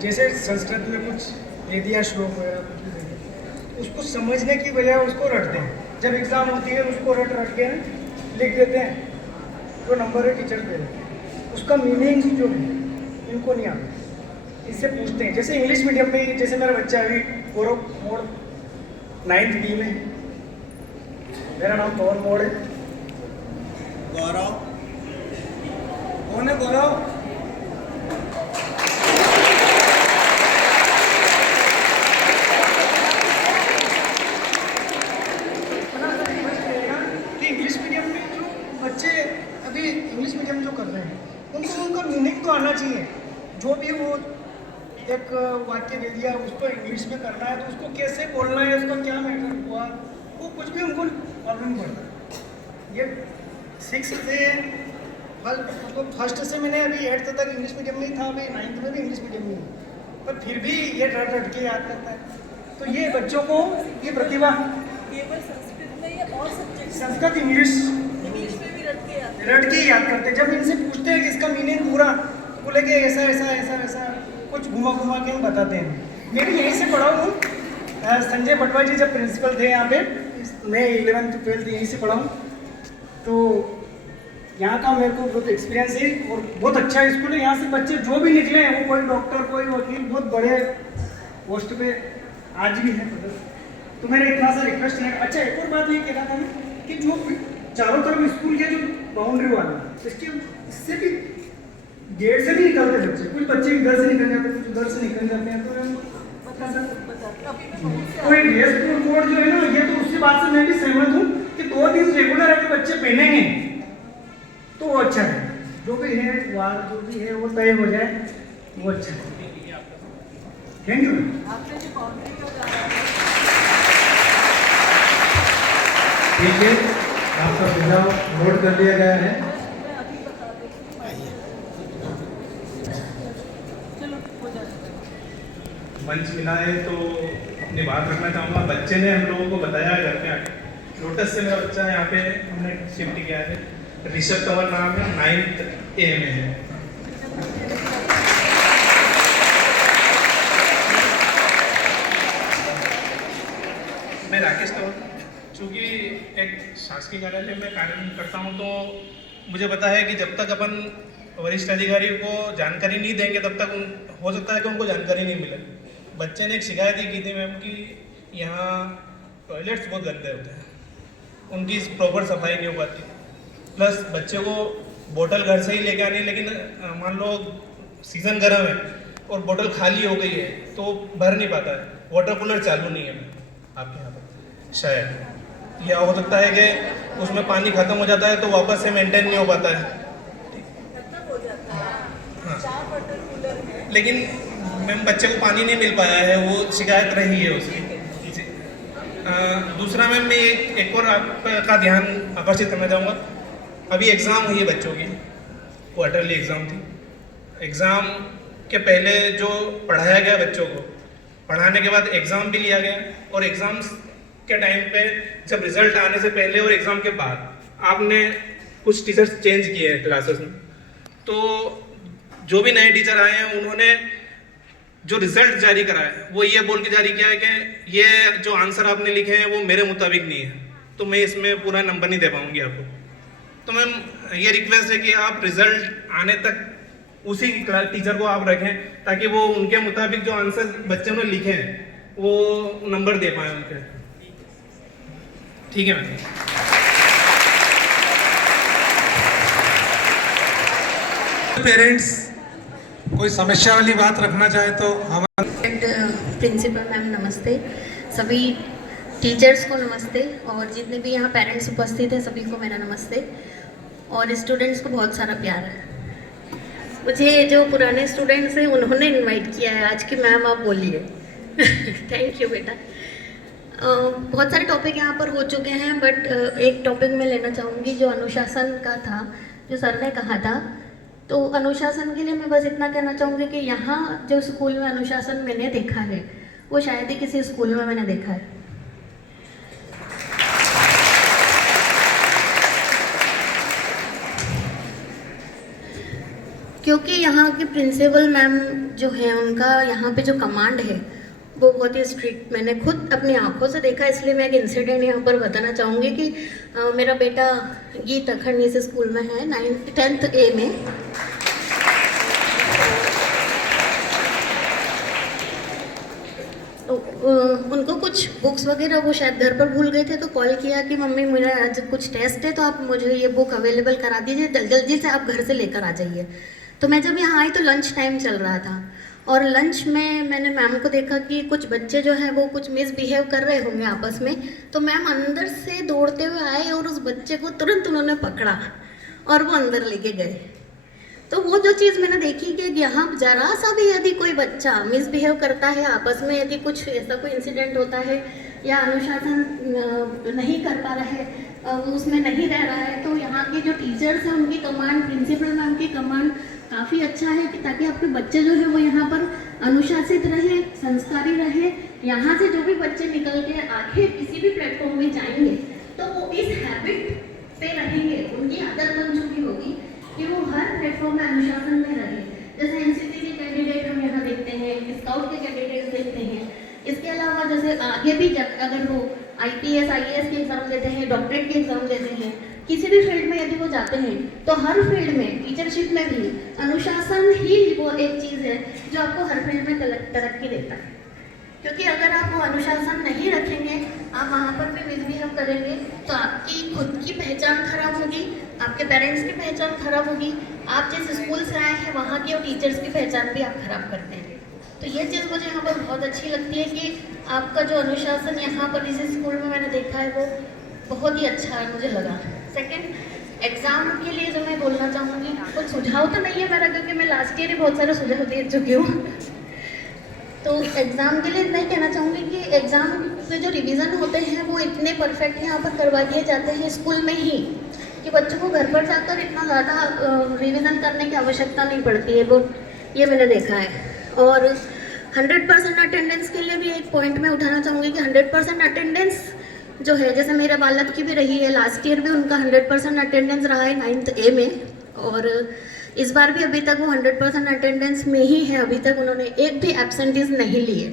जैसे संस्कृत में कुछ दे दिया श्लोक वगैरह कुछ भी दे दिया, उसको समझने की बजाय उसको रटते हैं। जब एग्ज़ाम होती है उसको रट के लिख देते हैं, जो नंबर है टीचर दे देते हैं। उसका मीनिंग जो है इनको नहीं आता, इससे पूछते हैं। जैसे इंग्लिश मीडियम में, जैसे मेरा बच्चा अभी गौरव मोड़ 9th B में, मेरा नाम पवन मोड़ है। गौरव कौन है? गौरव कि इंग्लिश मीडियम में जो बच्चे अभी इंग्लिश मीडियम जो कर रहे हैं उनको उनका मीनिंग तो आना चाहिए। जो भी वो एक वाक्य दे दिया उसको इंग्लिश में करना है तो उसको कैसे बोलना है, उसका क्या मैटर हुआ, वो कुछ भी उनको मालूम नहीं पड़ता। ये 6 से मतलब फर्स्ट से मैंने अभी 8th तक इंग्लिश मीडियम में ही था, अभी 9th में भी इंग्लिश मीडियम में हूँ, पर फिर भी ये रट के याद करता है। तो ये बच्चों को ये प्रतिभा केवल संस्कृत में या और सब्जेक्ट संस्कृत इंग्लिश में भी रट के याद करते हैं। जब इनसे पूछते हैं कि इसका मीनिंग पूरा, तो बोले कि ऐसा ऐसा ऐसा ऐसा कुछ घुमा के हम बताते हैं। मैं भी यहीं से पढ़ा हूँ। संजय पटवा जी जब प्रिंसिपल थे यहाँ पे, मैं 11th 12th यहीं से पढ़ा हूँ, तो यहाँ का मेरे को बहुत एक्सपीरियंस है और बहुत अच्छा स्कूल है। यहाँ से बच्चे जो भी निकले हैं वो कोई डॉक्टर कोई वकील बहुत बड़े पोस्ट पे आज भी है। तो मेरा इतना सा रिक्वेस्ट है। अच्छा एक और बात ये कहना था मैं कि जो चारों तरफ स्कूल के जो बाउंड्री वाला इससे भी गेट से भी निकलते बच्चे, कुछ बच्चे इधर से निकल जाते हैं, कुछ उधर से निकल जाते हैं। तो कोई ड्रेस कोड जो है ना, ये तो उसकी बात से मैं भी सहमत हूँ कि 2 दिन रेगुलर अगर बच्चे पहनेंगे तो वो अच्छा है। जो भी है वार जो भी है वो तय हो जाए, वो अच्छा है। Thank you. आपने जो बाउंड्री का ठीक है, आपका सुझाव नोट कर लिया गया है। अभी बता दें। चलो हो जाएगा। मंच मिला है तो अपनी बात रखना चाहूँगा। बच्चे ने हम लोगों को बताया घर पे आके, लोटस से मेरा बच्चा यहाँ पे हमने शिफ्ट किया है, ऋषभ कंवर नाम है, 9th A में है। मैं राकेश कंवर, चूँकि एक शासकीय कार्यालय में कार्य करता हूँ, तो मुझे पता है कि जब तक अपन वरिष्ठ अधिकारी को जानकारी नहीं देंगे तब तक हो सकता है कि उनको जानकारी नहीं मिले। बच्चे ने एक शिकायत ही की थी मैम कि यहाँ टॉयलेट्स बहुत गंदे होते हैं, उनकी प्रॉपर सफाई नहीं हो पाती। प्लस बच्चे को बोतल घर से ही लेके आनी है, लेकिन मान लो सीज़न गर्म है और बोतल खाली हो गई है तो भर नहीं पाता है, वाटर कूलर चालू नहीं है आपके यहाँ पर शायद, या हो सकता है कि उसमें पानी ख़त्म हो जाता है तो वापस से मेंटेन नहीं हो पाता है। हाँ, लेकिन मैम बच्चे को पानी नहीं मिल पाया है, वो शिकायत रही है उसकी। दूसरा मैम मैं एक और आपका ध्यान आकर्षित करना चाहूँगा। अभी एग्ज़ाम हुई है बच्चों की, क्वार्टरली एग्ज़ाम थी। एग्ज़ाम के पहले जो पढ़ाया गया बच्चों को, पढ़ाने के बाद एग्ज़ाम भी लिया गया, और एग्ज़ाम्स के टाइम पे जब रिज़ल्ट आने से पहले और एग्ज़ाम के बाद आपने कुछ टीचर्स चेंज किए हैं क्लासेस में। तो जो भी नए टीचर आए हैं उन्होंने जो रिज़ल्ट जारी करा है वो ये बोल के जारी किया है कि ये जो आंसर आपने लिखे हैं वो मेरे मुताबिक नहीं है, तो मैं इसमें पूरा नंबर नहीं दे पाऊँगी आपको। तो मैम ये रिक्वेस्ट है कि आप रिज़ल्ट आने तक उसी टीचर को आप रखें ताकि वो उनके मुताबिक जो आंसर बच्चों ने लिखे हैं वो नंबर दे पाए उनके। ठीक है मैम। पेरेंट्स कोई समस्या वाली बात रखना चाहे तो हम प्रिंसिपल मैम नमस्ते, सभी टीचर्स को नमस्ते, और जितने भी यहाँ पेरेंट्स उपस्थित हैं सभी को मेरा नमस्ते, और स्टूडेंट्स को बहुत सारा प्यार है। मुझे जो पुराने स्टूडेंट्स हैं उन्होंने इनवाइट किया है आज की मैम आप बोलिए। थैंक यू बेटा। बहुत सारे टॉपिक यहाँ पर हो चुके हैं बट एक टॉपिक मैं लेना चाहूँगी जो अनुशासन का था, जो सर ने कहा था। तो अनुशासन के लिए मैं बस इतना कहना चाहूँगी कि यहाँ जो स्कूल में अनुशासन मैंने देखा है वो शायद ही किसी स्कूल में मैंने देखा है। क्योंकि यहाँ के प्रिंसिपल मैम जो है उनका यहाँ पे जो कमांड है वो बहुत ही स्ट्रिक्ट, मैंने खुद अपनी आंखों से देखा। इसलिए मैं एक इंसिडेंट यहाँ पर बताना चाहूँगी कि मेरा बेटा गीत अखंड से स्कूल में है 10th A में। उनको कुछ बुक्स वगैरह वो शायद घर पर भूल गए थे, तो कॉल किया कि मम्मी मेरा आज कुछ टेस्ट है तो आप मुझे ये बुक अवेलेबल करा दीजिए, जल्दी से आप घर से लेकर आ जाइए। तो मैं जब यहाँ आई तो लंच टाइम चल रहा था और लंच में मैंने मैम को देखा कि कुछ बच्चे जो हैं वो कुछ मिसबिहेव कर रहे होंगे आपस में। तो मैम अंदर से दौड़ते हुए आए और उस बच्चे को तुरंत उन्होंने पकड़ा और वो अंदर लेके गए। तो वो जो चीज़ मैंने देखी कि यहाँ जरा सा भी यदि कोई बच्चा मिसबिहेव करता है आपस में, यदि कुछ ऐसा कोई इंसिडेंट होता है या अनुशासन नहीं कर पा रहा है, उसमें नहीं रह रहा है, तो यहाँ के जो टीचर्स हैं उनकी कमांड, प्रिंसिपल मैम की कमांड काफ़ी अच्छा है कि ताकि आपके बच्चे जो है वो यहाँ पर अनुशासित रहे, संस्कारी रहे। यहाँ से जो भी बच्चे निकल के आगे किसी भी प्लेटफॉर्म में जाएंगे तो वो इस हैबिट पे रहेंगे, उनकी आदत बन चुकी होगी कि वो हर प्लेटफॉर्म में अनुशासन में रहे। जैसे एनसीसी के कैंडिडेट हम यहाँ देखते हैं, स्काउट के कैंडिडेट देखते हैं। इसके अलावा जैसे आगे भी अगर वो IPS IAS के एग्जाम देते हैं, डॉक्टरेट के एग्जाम देते हैं, किसी भी फील्ड में यदि वो जाते हैं तो हर फील्ड में, टीचरशिप में भी अनुशासन ही वो एक चीज़ है जो आपको हर फील्ड में तरक्की देता है। क्योंकि अगर आप वो अनुशासन नहीं रखेंगे, आप वहाँ पर भी मिसबिहेव करेंगे तो आपकी खुद की पहचान खराब होगी, आपके पेरेंट्स की पहचान खराब होगी, आप जिस स्कूल से आए हैं वहाँ के और टीचर्स की पहचान भी आप खराब करते हैं। तो ये चीज़ मुझे यहाँ पर बहुत अच्छी लगती है कि आपका जो अनुशासन यहाँ पर इस स्कूल में मैंने देखा है वो बहुत ही अच्छा है, मुझे लगा। सेकेंड, एग्ज़ाम के लिए जो मैं बोलना चाहूँगी, कुछ सुझाव तो नहीं है मेरा क्योंकि मैं लास्ट ईयर ही बहुत सारे सुझाव दे चुकी हूँ। तो एग्ज़ाम के लिए इतना ही कहना चाहूँगी कि एग्ज़ाम से जो रिवीजन होते हैं वो इतने परफेक्ट यहाँ पर करवा दिए जाते हैं स्कूल में ही कि बच्चों को घर पर जाकर इतना ज़्यादा रिवीजन करने की आवश्यकता नहीं पड़ती है। वो ये मैंने देखा है। और 100% अटेंडेंस के लिए भी एक पॉइंट मैं उठाना चाहूँगी कि 100% अटेंडेंस जो है, जैसे मेरे बालक की भी रही है, लास्ट ईयर भी उनका 100% अटेंडेंस रहा है 9th A में, और इस बार भी अभी तक वो 100% अटेंडेंस में ही है। अभी तक उन्होंने एक भी एब्सेंटीज नहीं लिए।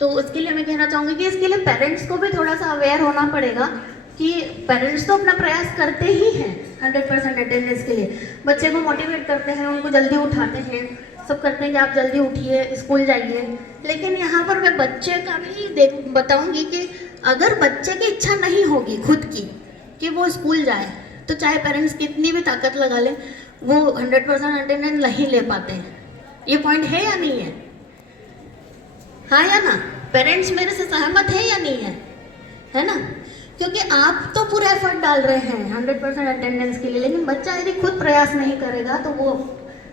तो उसके लिए मैं कहना चाहूँगी कि इसके लिए पेरेंट्स को भी थोड़ा सा अवेयर होना पड़ेगा कि पेरेंट्स तो अपना प्रयास करते ही हैं 100% अटेंडेंस के लिए, बच्चे को मोटिवेट करते हैं, उनको जल्दी उठाते हैं, सब करते हैं कि आप जल्दी उठिए, स्कूल जाइए। लेकिन यहाँ पर मैं बच्चे का भी बताऊँगी कि अगर बच्चे की इच्छा नहीं होगी खुद की कि वो स्कूल जाए, तो चाहे पेरेंट्स कितनी भी ताकत लगा लें, वो 100% अटेंडेंस नहीं ले पाते हैं। ये पॉइंट है या नहीं है? हाँ या ना? पेरेंट्स मेरे से सहमत है या नहीं है ना? क्योंकि आप तो पूरा एफर्ट डाल रहे हैं 100% अटेंडेंस के लिए, लेकिन बच्चा यदि खुद प्रयास नहीं करेगा तो वो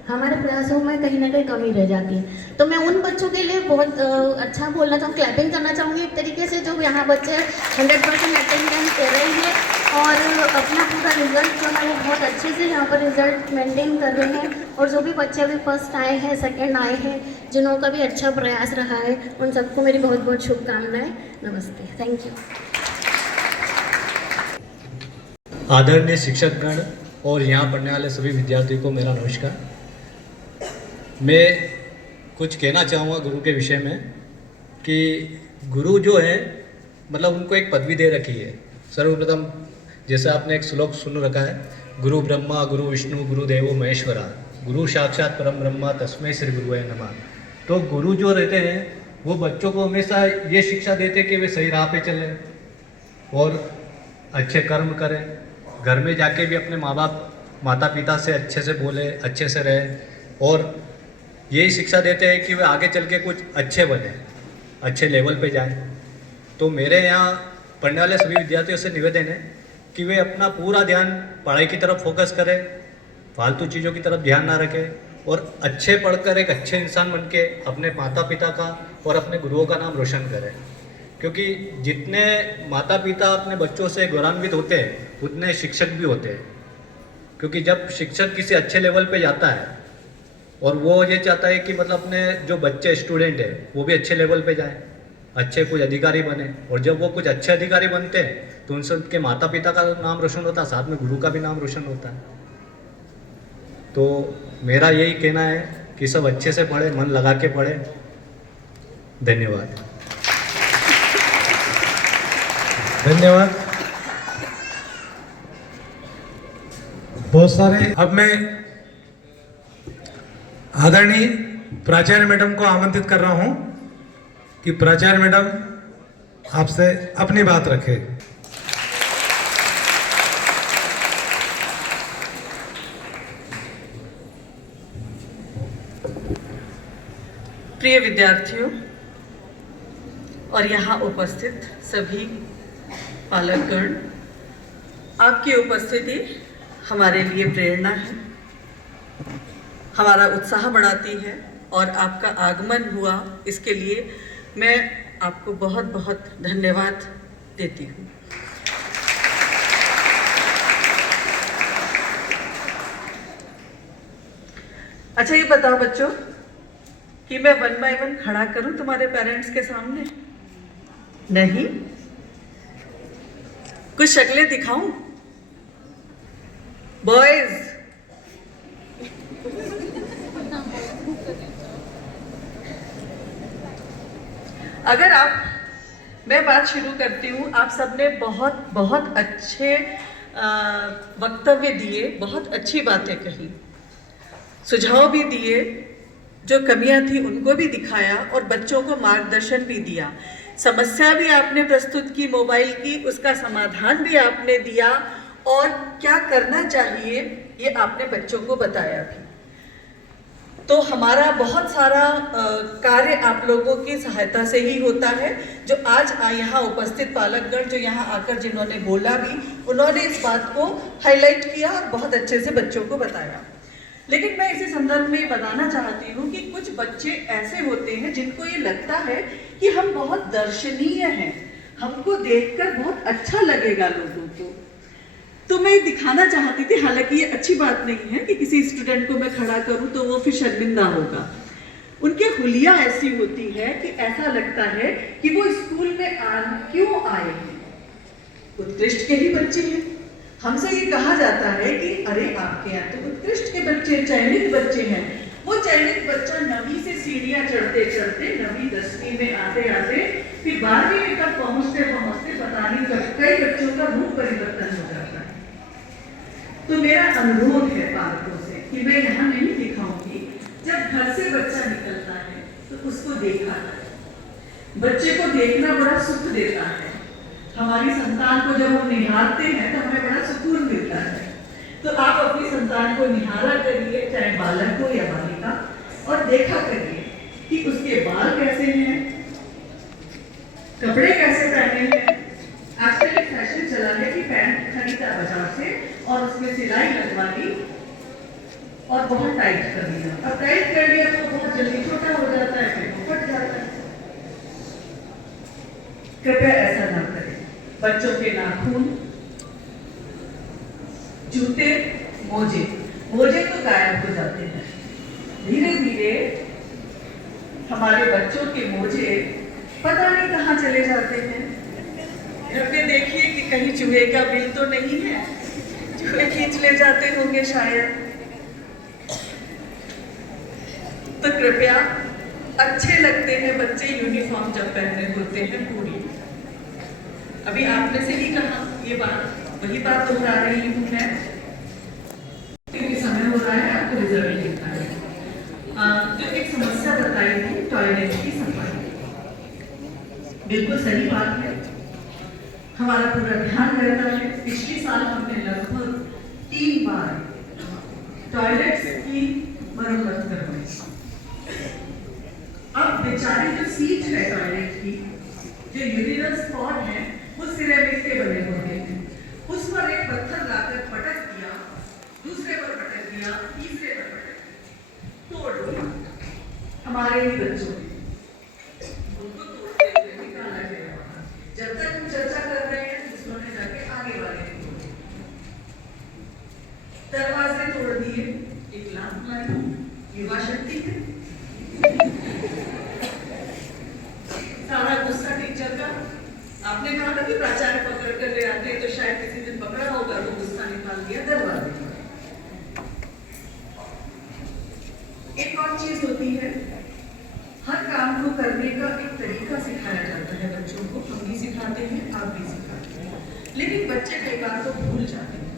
हमारे प्रयासों में कहीं ना कहीं कमी रह जाती है। तो मैं उन बच्चों के लिए बहुत अच्छा बोलना चाहूँ, क्लैपिंग करना चाहूँगी एक तरीके से, जो यहाँ बच्चे 100% अटेंडेंस कर रहे हैं और अपना पूरा रिजल्ट जो है वो बहुत अच्छे से यहाँ पर रिजल्ट मेंटेन कर रहे हैं। और जो भी बच्चे अभी फर्स्ट आए हैं, सेकंड आए हैं, जिन्हों का भी अच्छा प्रयास रहा है, उन सबको मेरी बहुत बहुत शुभकामनाएं। नमस्ते, थैंक यू। आदरणीय शिक्षकगण और यहाँ पढ़ने वाले सभी विद्यार्थियों को मेरा नमस्कार। मैं कुछ कहना चाहूँगा गुरु के विषय में कि गुरु जो है मतलब उनको एक पदवी दे रखी है। सर्वप्रथम जैसे आपने एक श्लोक सुन रखा है, गुरु ब्रह्मा गुरु विष्णु गुरु देवो महेश्वरा, गुरु साक्षात परम ब्रह्मा तस्मै श्री गुरुवे नमः। तो गुरु जो रहते हैं वो बच्चों को हमेशा ये शिक्षा देते हैं कि वे सही राह पे चलें और अच्छे कर्म करें, घर में जाके भी अपने माँ बाप माता पिता से अच्छे से बोले, अच्छे से रहें, और यही शिक्षा देते हैं कि वे आगे चल के कुछ अच्छे बने, अच्छे लेवल पे जाएं। तो मेरे यहाँ पढ़ने वाले सभी विद्यार्थियों से निवेदन है कि वे अपना पूरा ध्यान पढ़ाई की तरफ फोकस करें, फालतू चीज़ों की तरफ ध्यान ना रखें और अच्छे पढ़कर एक अच्छे इंसान बन के अपने माता पिता का और अपने गुरुओं का नाम रोशन करें। क्योंकि जितने माता पिता अपने बच्चों से गौरवान्वित होते हैं उतने शिक्षक भी होते हैं। क्योंकि जब शिक्षक किसी अच्छे लेवल पे जाता है और वो ये चाहता है कि मतलब अपने जो बच्चे स्टूडेंट हैं वो भी अच्छे लेवल पे जाएं, अच्छे कुछ अधिकारी बने, और जब वो कुछ अच्छे अधिकारी बनते हैं तो उनसे उनके माता पिता का नाम रोशन होता है, साथ में गुरु का भी नाम रोशन होता है। तो मेरा यही कहना है कि सब अच्छे से पढ़े, मन लगा के पढ़े। धन्यवाद। धन्यवाद। बहुत सारे। अब मैं आदरणीय प्राचार्य मैडम को आमंत्रित कर रहा हूं कि प्राचार्य मैडम आपसे अपनी बात रखें। प्रिय विद्यार्थियों और यहाँ उपस्थित सभी पालकगण, आपकी उपस्थिति हमारे लिए प्रेरणा है, हमारा उत्साह बढ़ाती है, और आपका आगमन हुआ इसके लिए मैं आपको बहुत बहुत धन्यवाद देती हूँ। अच्छा, ये बताओ बच्चों कि मैं 1 बाय 1 खड़ा करूं तुम्हारे पेरेंट्स के सामने? नहीं? कुछ शक्लें दिखाऊं? बॉयज, अगर मैं बात शुरू करती हूँ। आप सबने बहुत बहुत अच्छे वक्तव्य दिए, बहुत अच्छी बातें कही, सुझाव भी दिए, जो कमियां थी उनको भी दिखाया और बच्चों को मार्गदर्शन भी दिया। समस्या भी आपने प्रस्तुत की मोबाइल की, उसका समाधान भी आपने दिया, और क्या करना चाहिए ये आपने बच्चों को बताया भी। तो हमारा बहुत सारा कार्य आप लोगों की सहायता से ही होता है। जो आज यहाँ उपस्थित पालकगण जो यहाँ आकर जिन्होंने बोला भी, उन्होंने इस बात को हाईलाइट किया और बहुत अच्छे से बच्चों को बताया। लेकिन मैं इसी संदर्भ में बताना चाहती हूँ कि कुछ बच्चे ऐसे होते हैं जिनको ये लगता है कि हम बहुत दर्शनीय हैं, हमको देखकर बहुत अच्छा लगेगा लोगों को। तो मैं दिखाना चाहती थी, हालांकि ये अच्छी बात नहीं है कि किसी स्टूडेंट को मैं खड़ा करूं तो वो फिर शर्मिंदा होगा। उनकी हुलिया ऐसी होती है कि ऐसा लगता है कि वो स्कूल में क्यों आए हैं। उत्कृष्ट के ही बच्चे हैं, हमसे ये कहा जाता है कि अरे आपके यहाँ तो उत्कृष्ट के बच्चे, चयनित बच्चे हैं। वो चयनित बच्चा 9वीं से सीढ़ियां चढ़ते चढ़ते 9वीं 10वीं में आते आते फिर 12वीं में तक पहुंचते पहुंचते पता नहीं कब कई बच्चों का रूप परिवर्तन हो जाता है। तो मेरा अनुरोध है पालकों से कि मैं यहाँ नहीं दिखाऊंगी, जब घर से बच्चा निकलता है तो उसको देखा जाए। बच्चे को देखना बड़ा सुख देता है। हमारी संतान को जब हम निहारते हैं तो हमें बड़ा सुकून मिलता है। तो आप अपनी संतान को निहारा करिए, चाहे बालक हो या बालिका, और देखा करिए कि उसके बाल कैसे हैं, कपड़े कैसे पहने हैं। आजकल एक फैशन चला है कि पैंट खरीदा बाजार से और उसमें सिलाई लगवा दी और बहुत टाइट कर दिया। अब टाइट कर लिया तो बहुत जल्दी छोटा हो जाता है, फिर फट जाता है। कृपया ऐसा ना करें। बच्चों के नाखून, जूते, मोजे तो गायब हो जाते हैं। धीरे धीरे हमारे बच्चों के मोजे पता नहीं कहाँ चले जाते हैं। घर पे देखिए कि कहीं चूहे का बिल तो नहीं है, चूहे खींच ले जाते होंगे शायद। तो कृपया, अच्छे लगते हैं बच्चे यूनिफॉर्म जब पहने होते हैं पूरी। अभी आपने से ही कहा ये बात, वही बात दोहरा रही हूँ मैं, क्योंकि समय हो रहा है, आपको रिजल्ट लिखना है। जो एक समस्या बताई थी टॉयलेट की सफाई, बिल्कुल सही बात है, हमारा पूरा ध्यान रहता है। पिछले साल हमने लगभग 3 बार टॉयलेट्स की मरम्मत करवाई। अब बेचारी जो सीट है टॉयलेट की, जो यूरिनल स्पॉट है, वो सिरेमिक के बने होते हैं। उस पर एक पत्थर लाकर पटक दिया, दूसरे पर पटक दिया, तीसरे पर पटक दिया। तोड़ दिया हमारे ही बच्चों ने, उनको तोड़ते हुए निकाला गया वहां। जब तक हम चर्चा कर रहे हैं दूसरों ने जाके आगे वाले ने तोड़े, दरवाजे तोड़ दिए, एक लात मारी, युवा शक्ति है। सारा गुस्सा टीचर का, आपने कहा था कि प्राचार्य पकड़ कर ले आते हैं, तो शायद किसी दिन पकड़ा होगा, वो गुस्सा निकाल दिया दरवाजे पर। एक और चीज होती है, हर काम को करने का एक तरीका सिखाया जाता है बच्चों को, हम भी सिखाते हैं, आप भी सिखाते हैं, लेकिन बच्चे कई बार तो भूल जाते हैं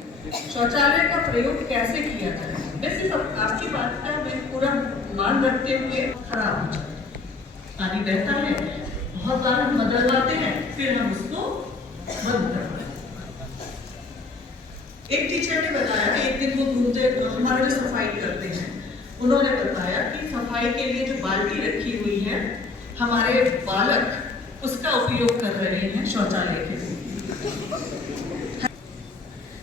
शौचालय का प्रयोग कैसे किया जाए। वैसे सब आपकी बात का मैं पूरा मान रखते हुए खराब हो जाता है, पानी बहता है, बहुत बार हम बदलवाते हैं, फिर हम उसको बंद करते हैं। एक टीचर ने बताया कि एक दिन वो घूमते, हमारे जो सफाई करते हैं, उन्होंने बताया कि सफाई के लिए जो बाल्टी रखी हुई है, हमारे बालक उसका उपयोग कर रहे हैं शौचालय के लिए।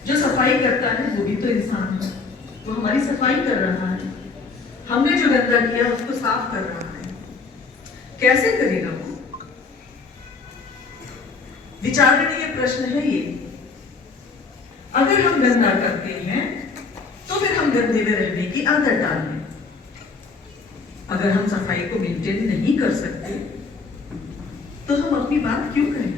जो सफाई करता है वो भी तो इंसान है, वो हमारी सफाई कर रहा है, हमने जो गंदा किया उसको साफ कर रहा है, कैसे करेगा वो? विचारणीय प्रश्न है ये। अगर हम गंदा करते हैं तो फिर हम गंदे में रहने की आदत डाल लें। अगर हम सफाई को मेंटेन नहीं कर सकते तो हम अपनी बात क्यों कहें?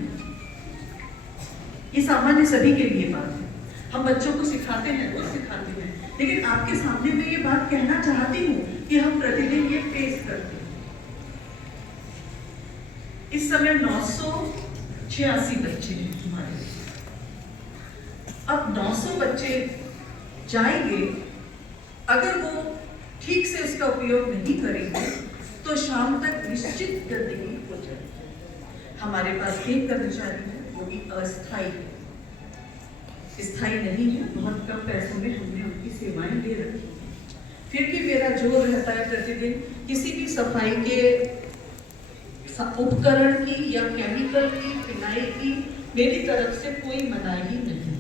ये सामान्य सभी के लिए बात है, हम बच्चों को सिखाते हैं, वो सिखाते हैं, लेकिन आपके सामने मैं ये बात कहना चाहती हूँ कि हम प्रतिदिन ये फेस करते हैं। इस समय 986 बच्चे हैं हमारे। अब 900 बच्चे जाएंगे, अगर वो ठीक से उसका उपयोग नहीं करेंगे तो शाम तक निश्चित गंदगी हो जाएगी। हमारे पास एक कर्मचारी है, वो भी अस्थायी है, स्थायी नहीं है, बहुत कम पैसों में हमने उनकी सेवाएं दे रखी हैं। फिर भी मेरा जोर रहता है प्रतिदिन किसी भी सफाई के उपकरण की या केमिकल की, फिनाइल की मेरी तरफ से कोई मनाही नहीं है।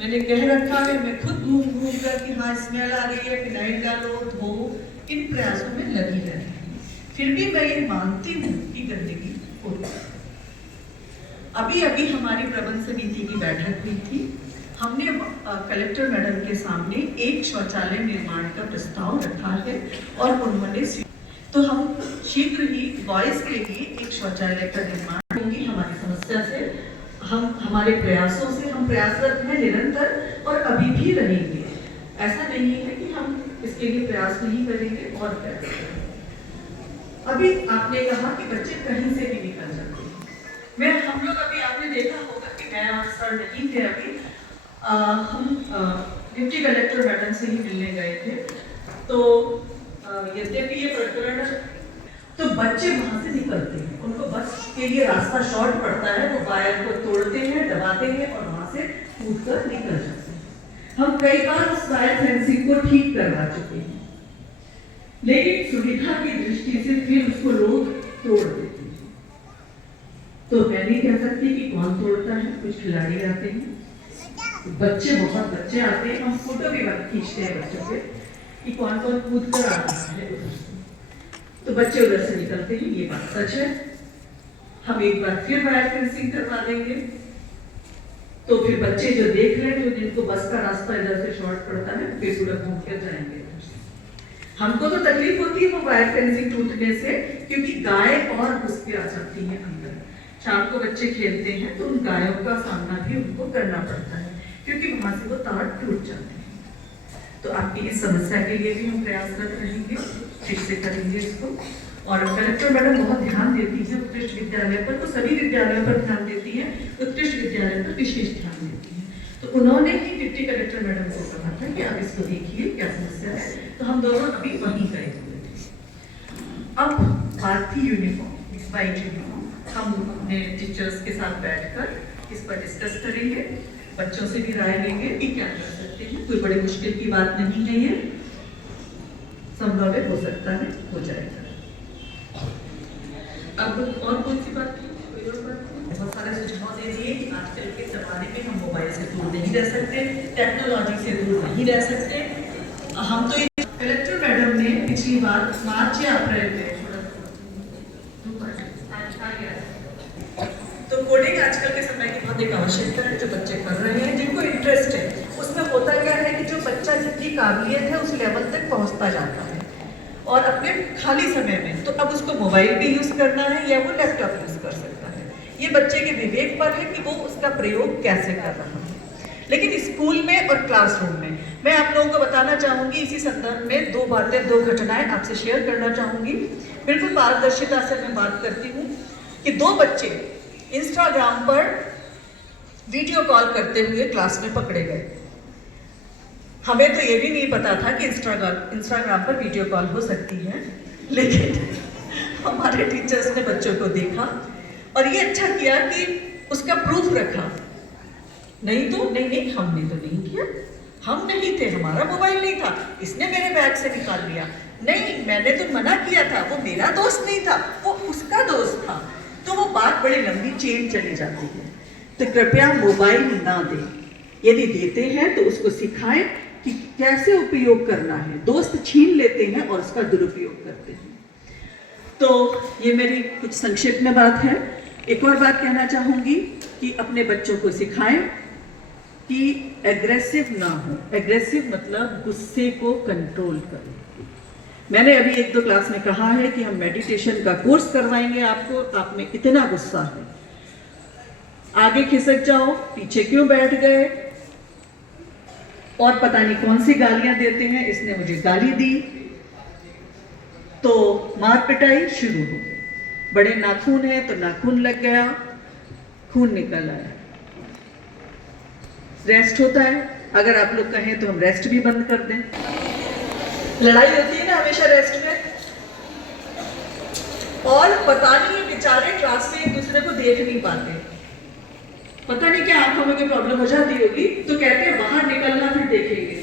मैंने कह रखा है, मैं खुद घूम घूम कर कि हाँ स्मेल आ रही है, फिनाइल डालो, धो, इन प्रयासों में लगी रहती हूँ। फिर भी मैं ये मानती हूँ कि गंदगी होती है। अभी अभी हमारी प्रबंध समिति की बैठक हुई थी, हमने कलेक्टर मैडम के सामने एक शौचालय निर्माण का प्रस्ताव रखा है और उन्होंने, तो हम शीघ्र ही बॉयज के लिए एक शौचालय का निर्माण होगी। हमारी समस्या से, हम हमारे प्रयासों से हम प्रयासरत हैं निरंतर और अभी भी रहेंगे। ऐसा नहीं है कि हम इसके लिए प्रयास नहीं करेंगे और प्रयास करेंगे। अभी आपने कहा कि बच्चे कहीं से भी निकल जाते हैं। हम लोग अभी आपने देखा होगा कि मैं और सर नहीं थे अभी, हम डिप्टी कलेक्टर मैडम से ही मिलने गए थे, तो यद्यपि ये प्रकरण, तो बच्चे वहां से निकलते हैं, उनको बस के लिए रास्ता शॉर्ट पड़ता है, वो वायर को तोड़ते हैं, दबाते हैं और वहां से कूद कर निकल जाते हैं। हम कई बार उस वायर फेंसिंग को ठीक करवा चुके हैं, लेकिन सुविधा की दृष्टि से फिर उसको लोग तोड़ देते हैं। तो मैं नहीं कह सकती कि कौन तोड़ता है, कुछ खिलाड़ी आते हैं, बच्चे, बहुत बच्चे आते हैं, हम फोटो भी खींचते हैं बच्चों के कि कौन कौन कूद कर आ रहा है उधर से, तो बच्चे उधर से निकलते हैं, ये बात सच है। हम एक बार फिर वायर फेंसिंग करवा देंगे, तो फिर बच्चे जो देख रहे हैं, जो जिनको बस का रास्ता इधर से शॉर्ट पड़ता है, फिर पूरा घूम कर जाएंगे। हमको तो तकलीफ होती है वो वायर फेंसिंग टूटने से, क्योंकि गाय और घुस के आ सकती है अंदर। शाम को बच्चे खेलते हैं तो उन गायों का सामना भी उनको करना पड़ता है, क्योंकि वहां से वो तार टूट जाते हैं। तो आपकी इस समस्या के लिए भी हम प्रयासरत रहेंगे, फिर से करेंगे इसको। और कलेक्टर मैडम बहुत ध्यान देती है उत्कृष्ट विद्यालय पर, तो सभी विद्यालयों पर ध्यान देती है, उत्कृष्ट विद्यालय पर विशेष ध्यान देती है। तो उन्होंने ही डिप्टी कलेक्टर मैडम को कहा था कि आप इसको देखिए क्या समस्या है, तो हम दोनों अभी वहीं गए हुए थे। अब बात थी यूनिफॉर्म, वाइट यूनिफॉर्म। हम अपने टीचर्स के साथ बैठकर इस पर डिस्कस करेंगे, बच्चों से भी राय लेंगे कि क्या कर सकते हैं। कोई बड़ी मुश्किल की बात नहीं है, ये संभव है, हो सकता है, हो जाएगा। अब और कौन सी बात थी? कोई और बात थी? बहुत सारे सुझाव दे दिए कि आजकल के जमाने में हम मोबाइल से दूर नहीं रह सकते, टेक्नोलॉजी से दूर नहीं रह सकते। हम तो कलेक्टर मैडम ने मार्च या अप्रैल में तो कोडिंग आजकल के समय की बहुत एक आवश्यकता है जो बच्चे कर रहे हैं, जिनको इंटरेस्ट है। उसमें होता क्या है कि जो बच्चा जितनी काबिलियत है उस लेवल तक पहुंचता जाता है और अपने खाली समय में तो अब उसको मोबाइल भी यूज करना है या वो लैपटॉप यूज कर सकता है। ये बच्चे के विवेक पर है कि वो उसका प्रयोग कैसे कर रहा है। लेकिन स्कूल में और क्लासरूम में मैं आप लोगों को बताना चाहूंगी, इसी संदर्भ में दो बातें, दो घटनाएं आपसे शेयर करना चाहूंगी। बिल्कुल पारदर्शिता से मैं बात करती हूँ कि दो बच्चे इंस्टाग्राम पर वीडियो कॉल करते हुए क्लास में पकड़े गए। हमें तो ये भी नहीं पता था कि इंस्टाग्राम पर वीडियो कॉल हो सकती है, लेकिन हमारे टीचर्स ने बच्चों को देखा और ये अच्छा किया कि उसका प्रूफ रखा। नहीं तो नहीं हमने तो नहीं किया, हम नहीं थे, हमारा मोबाइल नहीं था, इसने मेरे बैग से निकाल लिया। नहीं, मैंने तो मना किया था, वो मेरा दोस्त नहीं था, वो उसका दोस्त था। तो वो बात बड़ी लंबी चेन चली जाती है। तो कृपया मोबाइल ना दें, यदि देते हैं तो उसको सिखाएं कि कैसे उपयोग करना है। दोस्त छीन लेते हैं और उसका दुरुपयोग करते हैं। तो ये मेरी कुछ संक्षिप्त में बात है। एक और बात कहना चाहूंगी कि अपने बच्चों को सिखाएं कि एग्रेसिव ना हो। एग्रेसिव मतलब गुस्से को कंट्रोल करें। मैंने अभी एक दो क्लास में कहा है कि हम मेडिटेशन का कोर्स करवाएंगे आपको, आप में इतना गुस्सा है, आगे खिसक जाओ, पीछे क्यों बैठ गए, और पता नहीं कौन सी गालियां देते हैं, इसने मुझे गाली दी, तो मार पिटाई शुरू हो गई। बड़े नाखून है तो नाखून लग गया, खून निकल आया। रेस्ट होता है, अगर आप लोग कहें तो हम रेस्ट भी बंद कर दें। लड़ाई होती है ना हमेशा रेस्ट में, और पता नहीं ये बेचारे क्लास में एक दूसरे को देख नहीं पाते, पता नहीं क्या आंखों में कोई प्रॉब्लम हो जाती होगी, तो कहते हैं बाहर निकलना फिर देखेंगे।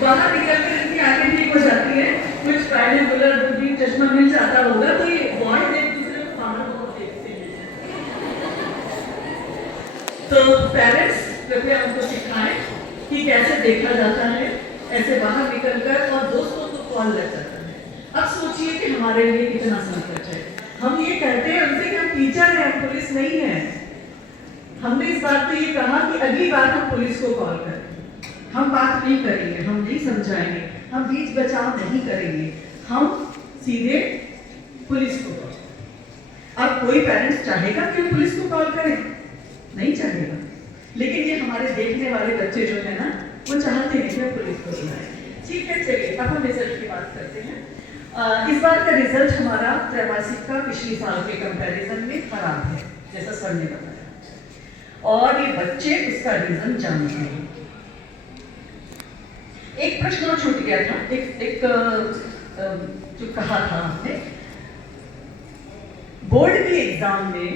बाहर निकल कर इनकी आंखें ठीक हो जाती है, कुछ ट्रायंगुलर दूरबीन चश्मा मिल जाता होगा, तो ये बॉयज एक दूसरे को बाहर बहुत देखते हैं। तो पेरेंट्स कृपया उनको सिखाएं कि कैसे देखा जाता है, ऐसे बाहर निकलकर, और दोस्तों को कॉल लग जाता है। अब सोचिए कि हमारे लिए कितना संकट है। हम ये कहते हैं उनसे कि हम टीचर हैं, हम पुलिस नहीं है। हमने इस बात पे ये कहा कि अगली बार हम पुलिस को कॉल करें, हम बात नहीं करेंगे, हम नहीं समझाएंगे, हम बीच बचाव नहीं करेंगे, हम सीधे पुलिस को कॉल करें। अब कोई पेरेंट्स चाहेगा कि हम पुलिस को कॉल करें? नहीं चाहेगा, लेकिन ये हमारे देखने वाले बच्चे जो है ना, वो चाहते हैं कि हम पुलिस को बुलाएं। ठीक है, चलिए अब हम रिजल्ट की बात करते हैं। इस बार का रिजल्ट हमारा त्रैमासिक का पिछले साल के कंपैरिजन में खराब है, जैसा सर ने बताया, और ये बच्चे उसका रीजन जानते हैं। एक प्रश्न और छूट गया था, एक जो कहा था हमने, बोर्ड के एग्जाम में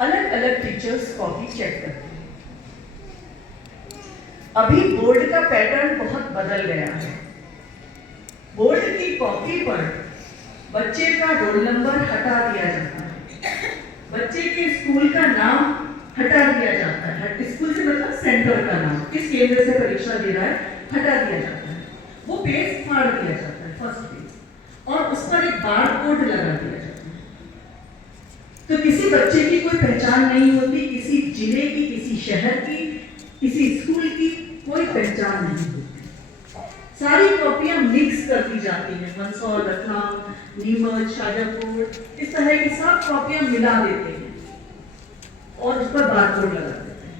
अलग अलग टीचर्स कॉपी चेक करते हैं। अभी बोर्ड का पैटर्न बहुत बदल गया है। बोर्ड की कॉपी पर बच्चे का रोल नंबर हटा दिया जाता है, बच्चे के स्कूल का नाम हटा दिया जाता है, स्कूल से मतलब सेंटर का नाम, किस केंद्र से परीक्षा दे रहा है, हटा दिया जाता है। वो पेज फाड़ दिया जाता है, फर्स्ट पेज, और उस पर एक बार कोड लगा दिया जाता है। तो किसी बच्चे की कोई पहचान नहीं होती, किसी जिले की, किसी शहर की, किसी स्कूल की कोई पहचान नहीं होती। सारी कॉपियां मिक्स कर दी जाती हैं, मंदसौर, रतलाम, नीमच, शाजापुर, इस तरह की सब कॉपियां मिला देते हैं और उस पर बारकोड लगा देते हैं।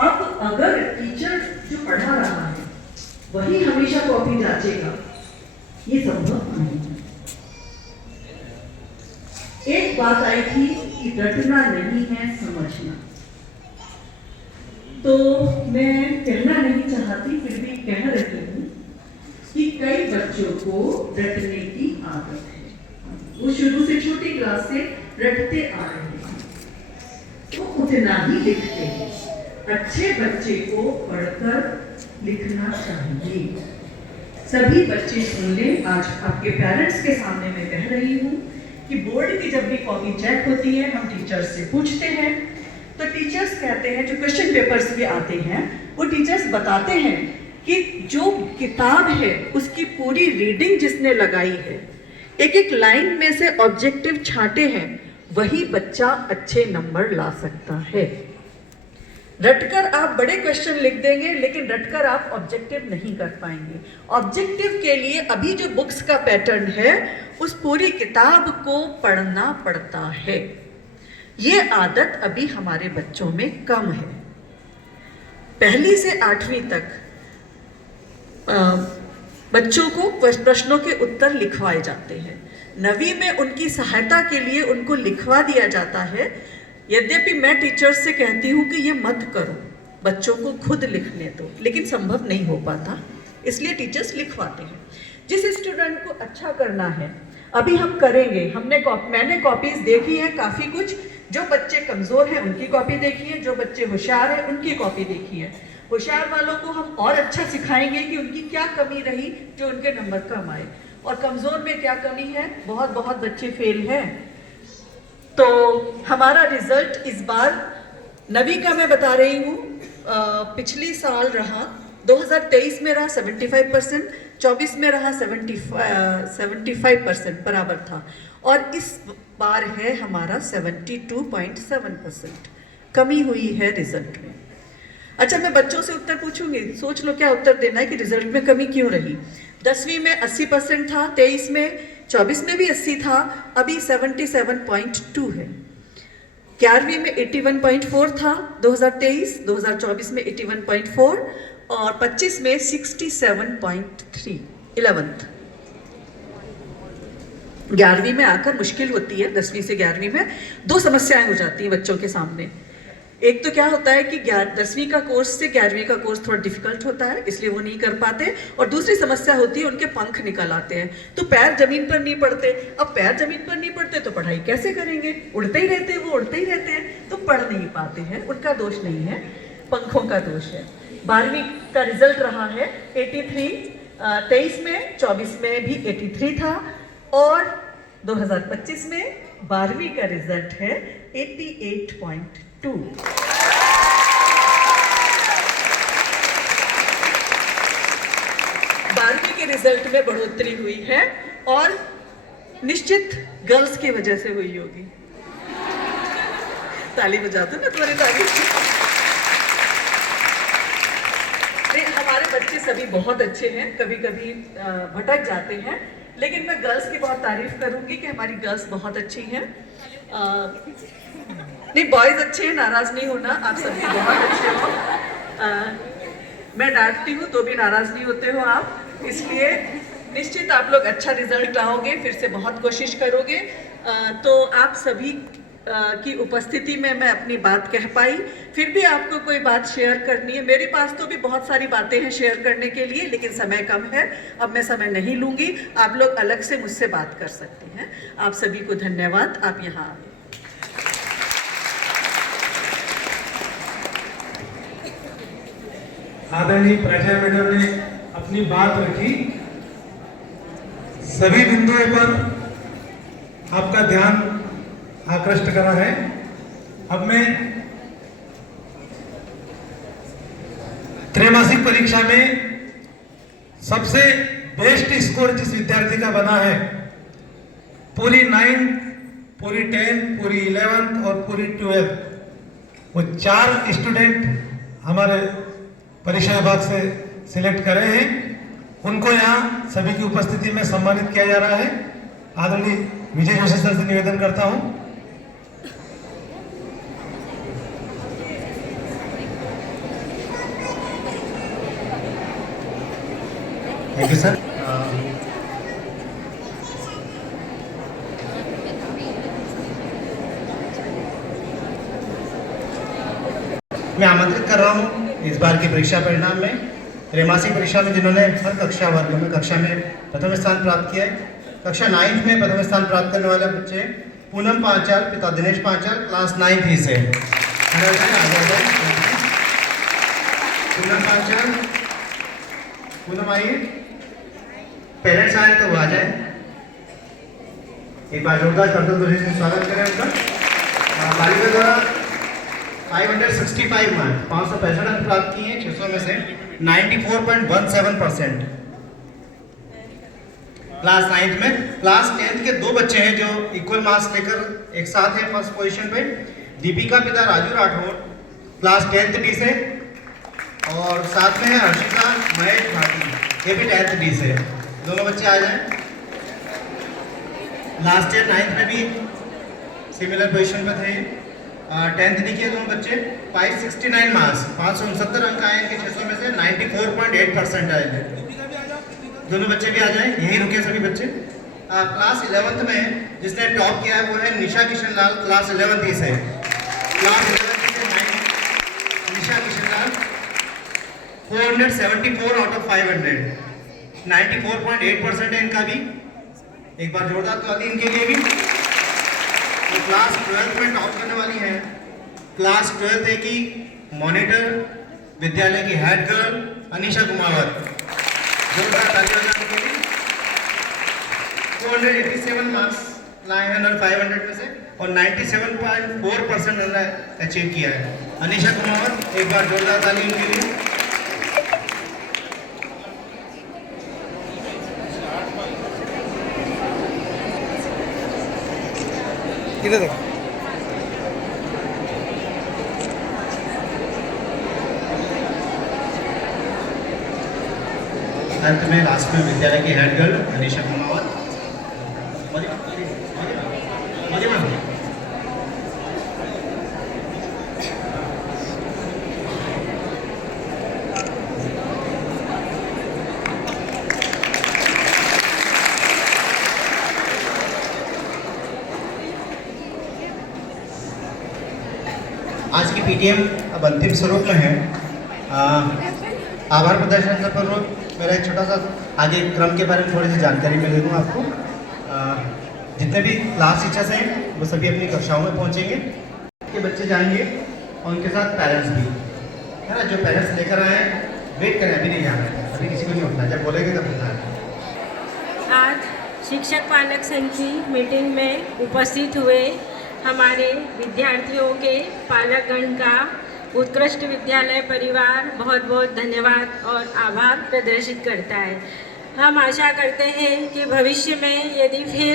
अब अगर टीचर जो पढ़ा रहा है वही हमेशा कॉपी जांचेगा, ये संभव नहीं है। एक बात आई थी कि रटना नहीं है, समझना। तो मैं कहना नहीं चाहती, फिर भी कह रही हूँ कि कई बच्चों को रटने की आदत है, वो शुरू से छोटी क्लास से रटते आ रहे हैं, तो उतना ही लिखते हैं। अच्छे बच्चे को पढ़कर लिखना चाहिए। सभी बच्चे सुन लें, आज आपके पेरेंट्स के सामने मैं कह रही हूँ कि बोर्ड की जब भी कॉपी चेक होती है, हम टीचर्स से पूछते हैं, तो टीचर्स कहते हैं, जो क्वेश्चन पेपर्स भी आते हैं, वो टीचर्स बताते हैं कि जो किताब है उसकी पूरी रीडिंग जिसने लगाई है, एक एक लाइन में से ऑब्जेक्टिव छांटे हैं, वही बच्चा अच्छे नंबर ला सकता है। रटकर आप बड़े क्वेश्चन लिख देंगे लेकिन रटकर आप ऑब्जेक्टिव नहीं कर पाएंगे। ऑब्जेक्टिव के लिए अभी जो बुक्स का पैटर्न है उस पूरी किताब को पढ़ना पड़ता है। ये आदत अभी हमारे बच्चों में कम है। पहली से 8वीं तक बच्चों को प्रश्नों के उत्तर लिखवाए जाते हैं। 9वीं में उनकी सहायता के लिए उनको लिखवा दिया जाता है। यद्यपि मैं टीचर्स से कहती हूँ कि ये मत करो, बच्चों को खुद लिखने दो, लेकिन संभव नहीं हो पाता, इसलिए टीचर्स लिखवाते हैं। जिस स्टूडेंट को अच्छा करना है अभी हम करेंगे। मैंने कॉपीज देखी है काफ़ी कुछ। जो बच्चे कमज़ोर हैं उनकी कॉपी देखी है, जो बच्चे होशियार हैं उनकी कॉपी देखी है। होशियार वालों को हम और अच्छा सिखाएंगे कि उनकी क्या कमी रही जो उनके नंबर कम आए, और कमज़ोर में क्या कमी है। बहुत बहुत बच्चे फेल हैं। तो हमारा रिजल्ट इस बार 9वीं का मैं बता रही हूँ, पिछली साल रहा 2023 में रहा 75%, 24 में रहा 75% बराबर था, और इस बार है हमारा 72.7%। कमी हुई है रिजल्ट में। अच्छा, मैं बच्चों से उत्तर पूछूंगी, सोच लो क्या उत्तर देना है कि रिजल्ट में कमी क्यों रही। 10वीं में 80% था, 23 में, 24 में भी 80 था, अभी 77.2 है। 11वीं में 81.4 था 2023, 2024 में 81.4, और 25 में 67.3। 11th 11वीं में आकर मुश्किल होती है। 10वीं से 11वीं में 2 समस्याएं हो जाती हैं बच्चों के सामने। एक तो क्या होता है कि 10वीं का कोर्स से 11वीं का कोर्स थोड़ा डिफिकल्ट होता है, इसलिए वो नहीं कर पाते, और दूसरी समस्या होती है उनके पंख निकल आते हैं, तो पैर जमीन पर नहीं पड़ते। अब पैर जमीन पर नहीं पड़ते तो पढ़ाई कैसे करेंगे? उड़ते ही रहते हैं, वो उड़ते ही रहते हैं, तो पढ़ नहीं पाते हैं। उनका दोष नहीं है, पंखों का दोष है। 12वीं का रिजल्ट रहा है 83, 23 में, 24 में भी 83 था, और 2025 में 12वीं का रिजल्ट है 88.2। बारहवीं के रिजल्ट में बढ़ोतरी हुई है, और निश्चित गर्ल्स की वजह से हुई होगी। ताली बजा दो ना तुम्हारी ताली। हमारे बच्चे सभी बहुत अच्छे हैं, कभी कभी भटक जाते हैं, लेकिन मैं गर्ल्स की बहुत तारीफ करूंगी कि हमारी गर्ल्स बहुत अच्छी हैं। नहीं, बॉयज अच्छे हैं, नाराज नहीं होना, आप सभी बहुत अच्छे हो। मैं डांटती हूँ तो भी नाराज नहीं होते हो आप, इसलिए निश्चित आप लोग अच्छा रिजल्ट लाओगे, फिर से बहुत कोशिश करोगे। तो आप सभी की उपस्थिति में मैं अपनी बात कह पाई। फिर भी आपको कोई बात शेयर करनी है, मेरे पास तो भी बहुत सारी बातें हैं शेयर करने के लिए, लेकिन समय कम है, अब मैं समय नहीं लूँगी। आप लोग अलग से मुझसे बात कर सकते हैं। आप सभी को धन्यवाद, आप यहाँ आए। आदरणीय प्राचार्य मैडम ने अपनी बात रखी, सभी बिंदुओं पर आपका ध्यान आकृष्ट करा है। अब मैं त्रैमासिक परीक्षा में सबसे बेस्ट स्कोर जिस विद्यार्थी का बना है, पूरी 9th, पूरी 10th, पूरी 11th और पूरी 12th, वो 4 स्टूडेंट हमारे परीक्षा विभाग से सिलेक्ट करे हैं। उनको यहाँ सभी की उपस्थिति में सम्मानित किया जा रहा है। आदरणीय विजय जोशी सर से निवेदन करता हूँ। Thank you sir. मैं आमंत्रित कर रहा हूँ इस बार की परीक्षा परिणाम में, त्रैमासिक परीक्षा में जिन्होंने हर कक्षा वर्ग में कक्षा में प्रथम स्थान प्राप्त किया है। कक्षा 9th में प्रथम स्थान प्राप्त करने वाले बच्चे पूनम पांचाल, पिता दिनेश पांचाल, क्लास 9th ही से। पूनम पांचाल, पूनम आइए, पेरेंट्स आए तो वो आ जाए। एक बार जोरदार करतब से स्वागत करें उनका। बालिका द्वारा 565 मार्क, 565 अंक प्राप्त किए हैं 600 में से। 94.17%। क्लास 9th में, क्लास 10th के 2 बच्चे हैं जो इक्वल मार्क्स लेकर एक साथ हैं फर्स्ट पोजीशन पे। दीपिका पिता Raju Rathore class 10th D से, और साथ में है हर्षिता महेश भाटी, ये भी 10th डी से। दोनों बच्चे आ जाएं। लास्ट ईयर 9th में भी सिमिलर पोजीशन पे थे। 10th डी के दोनों बच्चे 569 मार्क्स, 569 अंक आए इनके 600 में से, 94.8% आए थे। दोनों बच्चे भी आ जाएं, यहीं रुके सभी बच्चे। क्लास 11th में जिसने टॉप किया है वो है निशा किशन लाल, क्लास 11th से। क्लास 11th से निशा किशन लाल 474 आउट ऑफ 500, 94.8% है इनका भी। एक बार जोरदार ताली इनके लिए भी। तो क्लास 12th में टॉप करने वाली है क्लास 12th की मॉनिटर विद्यालय की हेड गर्ल अनीशा कुमावत। जोरदार ताली बजाने के लिए। 487 मार्क्स लाए हैं 500 में से, और 97.4% उन्होंने अचीव किया है। अनीशा कुमावत, एक बार जोरदार ताली उनके लिए। इधर देखो। अंत में लास्ट में विद्यालय की हेड गर्ल अनीशा कुमावत। आज की पीटीएम अब अंतिम स्वरूप में है। आभार प्रदर्शन का पूर्व मेरा एक छोटा सा आगे क्रम के बारे में थोड़ी सी जानकारी मैं दे दूँ आपको। जितने भी क्लास टीचर्स हैं वो सभी अपनी कक्षाओं में पहुंचेंगे, के बच्चे जाएंगे और उनके साथ पेरेंट्स भी, है ना। जो पेरेंट्स लेकर आए वेट करें, अभी नहीं जाना है, अभी किसी को नहीं उठना, जब बोलेंगे तब उठना है। आज शिक्षक पालक संघ की मीटिंग में उपस्थित हुए हमारे विद्यार्थियों के पालकगण का उत्कृष्ट विद्यालय परिवार बहुत बहुत धन्यवाद और आभार प्रदर्शित करता है। हम आशा करते हैं कि भविष्य में यदि फिर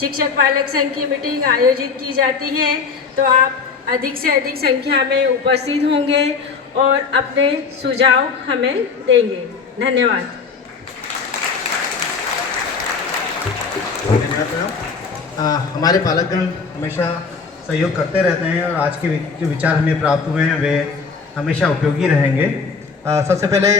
शिक्षक पालक संघ की मीटिंग आयोजित की जाती है तो आप अधिक से अधिक संख्या में उपस्थित होंगे और अपने सुझाव हमें देंगे। धन्यवाद। हमारे पालकगण हमेशा सहयोग करते रहते हैं और आज के जो विचार हमें प्राप्त हुए हैं वे हमेशा उपयोगी रहेंगे। सबसे पहले